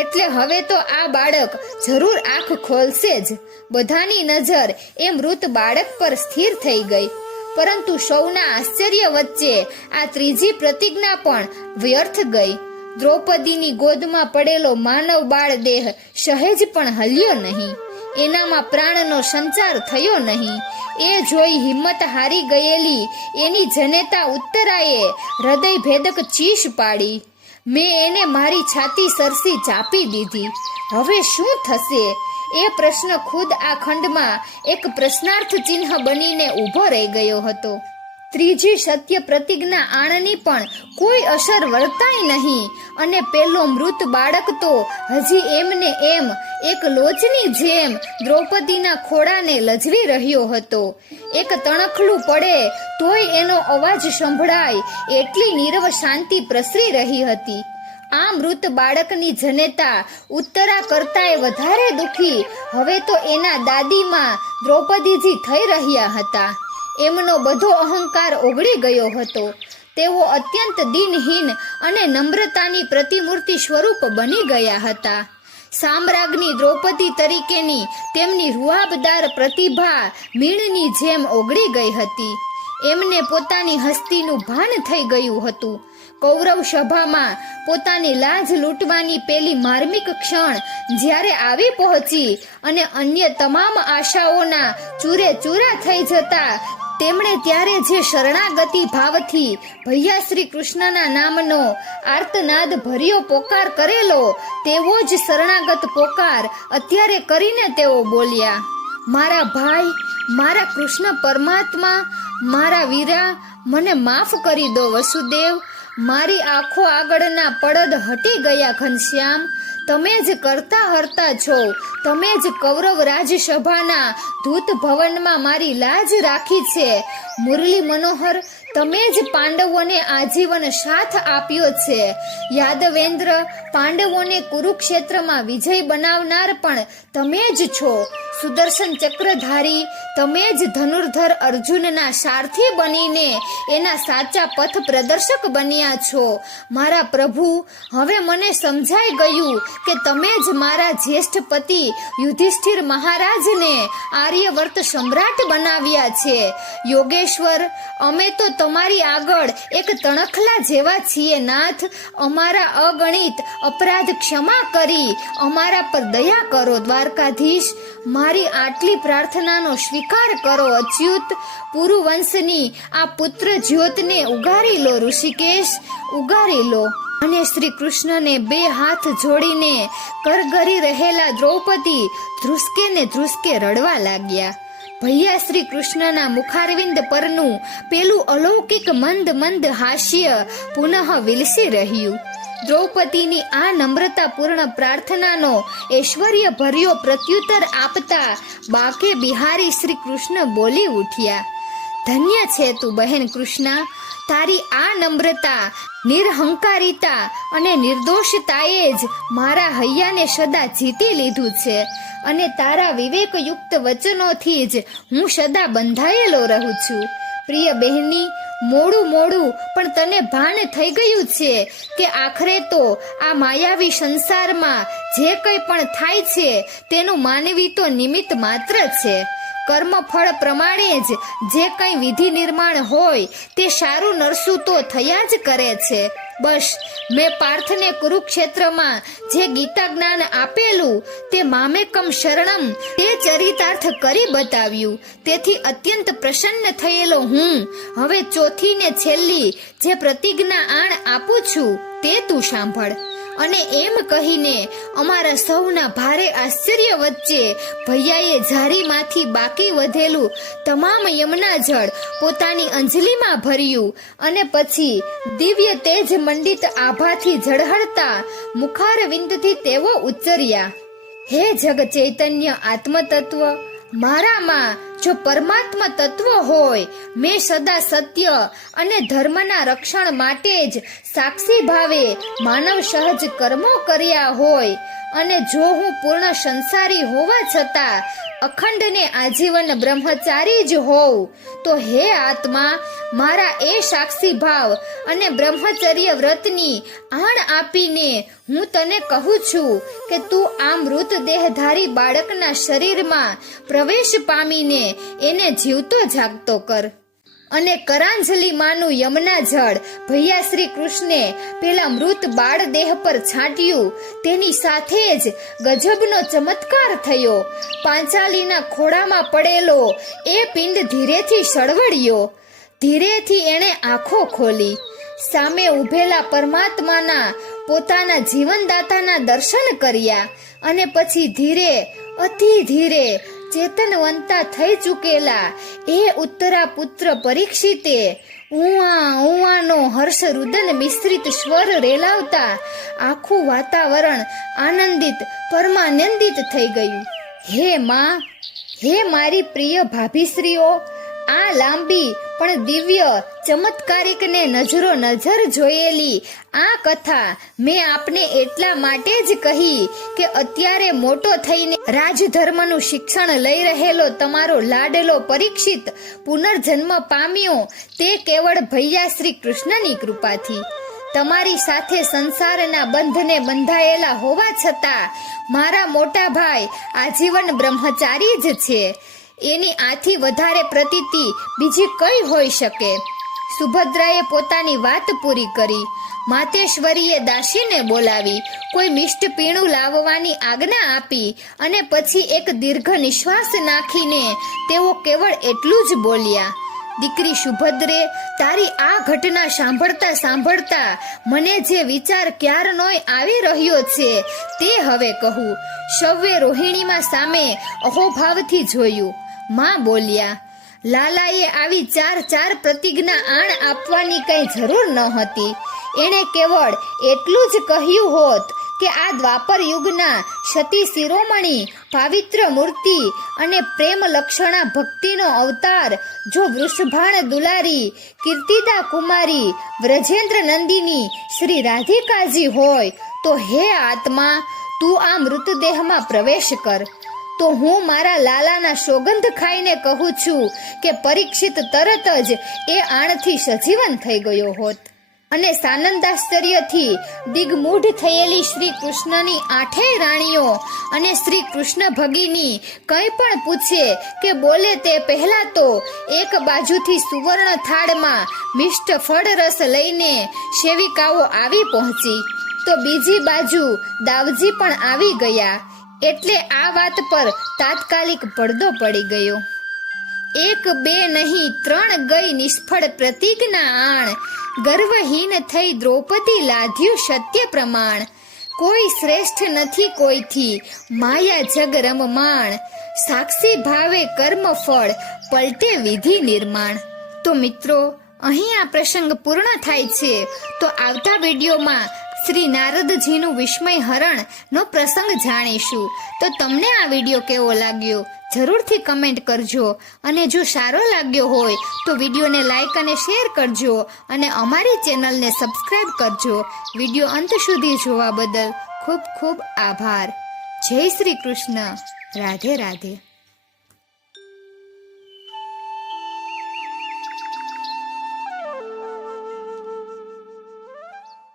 એટલે હવે તો આ બાળક જરૂર આંખ ખોલશે જ. બધાની નજર એ મૃત બાળક પર સ્થિર થઈ ગઈ. પરંતુ સૌના આશ્ચર્ય વચ્ચે આ ત્રીજી પ્રતિજ્ઞા પણ વ્યર્થ ગઈ. દ્રૌપદીની ગોદમાં પડેલો માનવ બાળ દેહ સહેજ પણ હલ્યો નહીં. એનામાં પ્રાણનો સંચાર થયો નહીં. એ જોઈ હિંમત હારી ગયેલી એની જનેતા ઉત્તરાએ હૃદય ભેદક ચીસ પાડી. મેં એને મારી છાતી સરસી ચાપી દીધી. હવે શું થશે? એ પ્રશ્ન ખુદ આ ખંડમાં એક પ્રશ્નાર્થ ચિહ્ન બનીને ઊભો રહી ગયો હતો. ત્રીજી સત્ય પ્રતિજ્ઞા આણની પણ કોઈ અસર વર્તાઈ નહીં અને પેલો મૃત બાળક તો હજી એમને એમ એક લોચની જેમ દ્રૌપદીના ખોળાને લજવી રહ્યો હતો. એક તણખલું પડે તોય એનો અવાજ સંભળાય એટલી નીરવ શાંતિ પ્રસરી રહી હતી. આ મૃત બાળકની જનેતા ઉત્તરા કરતાંય વધારે દુખી હવે તો એના દાદીમાં દ્રૌપદીજી થઈ રહ્યા હતા. એમનો બધો અહંકાર ઓગળી ગયો હતો. તેઓ અત્યંત દિનહીન અને નમ્રતાની પ્રતિમૂર્તિ સ્વરૂપ બની ગયા હતા. સામ્રાજ્ઞી દ્રૌપદી તરીકેની તેમની રૂઆબદાર પ્રતિભા મીણની જેમ ઓગળી ગઈ હતી. એમને પોતાની હસ્તીનું ભાન થઈ ગયું હતું. કૌરવ સભામાં પોતાની લાજ લૂંટવાની પેલી માર્મિક ક્ષણ જ્યારે આવી પહોંચી અને અન્ય તમામ આશાઓના ચૂરે ચૂરા થઈ જતા તેમણે ત્યારે જે શરણાગતિ ભાવથી ભૈયા શ્રી કૃષ્ણના નામનો આર્તનાદ ભર્યો પોકાર કરેલો તેવો જ શરણાગત પોકાર અત્યારે કરીને તેઓ બોલ્યા, મારા ભાઈ, મારા કૃષ્ણ પરમાત્મા, મારા વીરા, મને માફ કરી દો વસુદેવ. મારી આંખો આગળના પડદ હટી ગયા ઘનશ્યામ. તમે જ કરતા હરતા છો. તમે જ કૌરવ રાજસભાના ધૂત ભવનમાં મારી લાજ રાખી છે. મુરલી મનોહર, તમે જ પાંડવોને આજીવન સાથ આપ્યો છે. યાદવેન્દ્ર, પાંડવોને કુરુક્ષેત્રમાં વિજય બનાવનાર પણ તમે જ છો. સુદર્શન ચક્રધારી, તમે જ ધનુર્ધર અર્જુનના સારથી બનીને એના સાચા પથ પ્રદર્શક બન્યા છો. મારા પ્રભુ, હવે મને સમજાઈ ગયું કે તમે જ મારા જ્યેષ્ઠ પતિ યુધિષ્ઠિર મહારાજને આર્યવર્ત સમ્રાટ બનાવ્યા છે. યોગેશ્વર, અમે તો તમારી આગળ એક તણખલા જેવા છીએ નાથ. અમારા અગણિત અપરાધ ક્ષમા કરી અમારા પર દયા કરો દ્વારકાધીશ. મારી આટલી પ્રાર્થનાનો સ્વીકાર કરો અચ્યુત. પુરુવંશની આ પુત્ર જ્યોતને ઉગારી લો ઋષિકેશ, ઉગારી લો. અને શ્રી કૃષ્ણને બે હાથ જોડીને કરગરી રહેલા દ્રૌપદી ધ્રુસકે ને ધ્રુસકે રડવા લાગ્યા. ભૈયા શ્રી કૃષ્ણના મુખારવિંદ પરનું પેલું અલૌકિક મંદ મંદ હાસ્ય પુનઃ વિલસી રહ્યું. દ્રૌપદીની આ નમ્રતાપૂર્ણ પ્રાર્થનાનો ઐશ્વર્ય ભર્યો પ્રત્યુત્તર આપતા બાકે બિહારી શ્રી કૃષ્ણ બોલી ઉઠ્યા, ધન્ય છે તું બહેન કૃષ્ણા. તારી આ નમ્રતા, નિરહંકારિતા અને નિર્દોષતાએ જ મારા હૈયાને સદા જીતી લીધું છે અને તારા વિવેકયુક્ત વચનોથી જ હું સદા બંધાયેલો રહું છું. પ્રિય બહેની, મોડું પણ તને ભાન થઈ ગયું છે કે આખરે તો આ માયાવી સંસારમાં જે કંઈ પણ થાય છે તેનું માનવી તો નિમિત્ત માત્ર છે. કર્મફળ પ્રમાણે જ જે કંઈ વિધિ નિર્માણ હોય તે સારું નરસું તો થયા જ કરે છે. બસ મેં પાર્થને કુરુક્ષેત્રમાં જે ગીતા જ્ઞાન આપેલું તે મામેકમ શરણમ તે ચરિતાર્થ કરી બતાવ્યું. તેથી અત્યંત પ્રસન્ન થયેલો હું હવે ચોથી ને છેલ્લી જે પ્રતિજ્ઞા આણ આપું છું તે તું સાંભળ. અને એમ કહીને અમારા સૌના ભારે આશ્ચર્ય વચ્ચે ભૈયાએ જારીમાંથી બાકી વધેલું તમામ યમુના જળ પોતાની અંજલિમાં ભર્યું અને પછી દિવ્ય તેજ મંડિત આભાથી ઝળહળતા મુખારવિંદથી તેઓ ઉચ્ચર્યા, હે જગ ચૈતન્ય આત્મ તત્વ, મારામાં જો પરમાત્મા તત્વ હોય, મેં સદા સત્ય અને ધર્મના રક્ષણ માટે જ સાક્ષી ભાવે માનવ સહજ કર્મો કર્યા હોય અને જો હું પૂર્ણ સંસારી હોવા છતાં અખંડ ને આજીવન બ્રહ્મચારી જ હોઉં, તો હે આત્મા, મારા એ સાક્ષી ભાવ અને બ્રહ્મચર્ય વ્રતની આણ આપીને હું તને કહું છું કે તું આ મૃતદેહધારી બાળકના શરીરમાં પ્રવેશ પામીને એને જીવતો જાગતો કર. અને કરાંજલિ માનું યમુના જળ ભૈયા શ્રી કૃષ્ણે પેલા મૃત બાળ દેહ પર છાંટ્યું. તેની સાથે જ ગજબનો ચમત્કાર થયો. પાંચાલીના ખોળામાં પડેલો એ પિંડ ધીરેથી સળવળ્યો. ધીરેથી એણે આંખો ખોલી. સામે ઉભેલા પરમાત્માના પોતાના જીવનદાતાના દર્શન કર્યા અને પછી ધીરે, અતિ ધીરે ચેતનવંતા થઈ ચૂકેલા એ ઉત્તરા પુત્ર પરીક્ષિતે ઉઆનો હર્ષરુદન મિશ્રિત સ્વર રેલાવતા આખું વાતાવરણ આનંદિત, પરમાનંદિત થઈ ગયું. હે માં, હે મારી પ્રિય ભાભીશ્રીઓ, આ લાંબી પણ દિવ્ય ચમત્કારિક ને નજરો નજર જોયેલી આ કથા મેં આપને એટલા માટે જ કહી કે અત્યારે મોટો થઈને રાજધર્મનું શિક્ષણ લઈ રહેલો તમારો લાડેલો પરીક્ષિત પુનર્જન્મ પામ્યો તે કેવળ ભૈયા શ્રી કૃષ્ણની કૃપાથી. તમારી સાથે સંસારના બંધને બંધાયેલા હોવા છતાં મારા મોટા ભાઈ આજીવન બ્રહ્મચારી જ છે. એની આથી વધારે પ્રતીતિ બીજી કઈ હોઈ શકે? સુભદ્રાએ પોતાની વાત પૂરી કરી. માતેશ્વરીએ દાસીને બોલાવી કોઈ મિષ્ટ પીણું લાવવાની આજ્ઞા આપી અને પછી એક દીર્ઘ નિશ્વાસ નાખીને તેઓ કેવળ એટલું જ બોલ્યા, દીકરી સુભદ્રે, તારી આ ઘટના સાંભળતા સાંભળતા મને જે વિચાર ક્યારનોય આવી રહ્યો છે તે હવે કહું. સૌએ રોહિણીમાં સામે અહોભાવથી જોયું. માં બોલ્યા, લાલાએ આવી ચાર પ્રતિજ્ઞા આણ આપવાની કઈ જરૂર ન હતી. એણે કેવળ એટલું જ કહ્યું હોત કે આ દ્વાપર યુગના સતી શિરોમણી પાવિત્ર મૂર્તિ અને પ્રેમ લક્ષણા ભક્તિનો અવતાર જો વૃષભાણ દુલારી કીર્તિદા કુમારી વ્રજેન્દ્ર નંદિની શ્રી રાધિકાજી હોય, તો હે આત્મા, તું આ મૃતદેહમાં પ્રવેશ કર. તો હું મારા લાલાના સોગંધ ખાઈને કહું છું કે પરીક્ષિત તરત જ એ આણથી સજીવન થઈ ગયો હોત. અને સાનંદાશ્ચર્યથી દિગ્મૂઢ થયેલી શ્રી કૃષ્ણની આઠેય રાણીઓ અને શ્રી કૃષ્ણ ભગીની કંઈ પણ પૂછે કે બોલે તે પહેલા તો એક બાજુથી સુવર્ણ થાળમાં મિષ્ટ ફળ રસ લઈને સેવિકાઓ આવી પહોંચી, તો બીજી બાજુ દાવજી પણ આવી ગયા. એટલે આ વાત પર તાત્કાલિક પડદો પડી ગયો. એક બે નહીં 3 ગઈ નિષ્ફળ પ્રતિજ્ઞા આણ, ગર્વહીન થઈ દ્રૌપદી લાધ્યું સત્ય પ્રમાણ. કોઈ શ્રેષ્ઠ નથી કોઈથી, માયા જગ રમમાણ. સાક્ષી ભાવે કર્મ ફળ, પલટે વિધિ નિર્માણ. તો મિત્રો, અહીં આ પ્રસંગ પૂર્ણ થાય છે. તો આવતા વિડીયોમાં શ્રી નારદજીનું વિસ્મય હરણ નો પ્રસંગ જાણીશું. તો તમને આ વિડીયો કેવો લાગ્યો જરૂરથી કમેન્ટ કરજો. અને જો સારો લાગ્યો હોય તો વિડીયોને લાઈક અને શેર કરજો અને અમારી ચેનલને સબસ્ક્રાઇબ કરજો. વિડીયો અંત સુધી જોવા બદલ ખૂબ ખૂબ આભાર. જય શ્રી કૃષ્ણ. રાધે રાધે.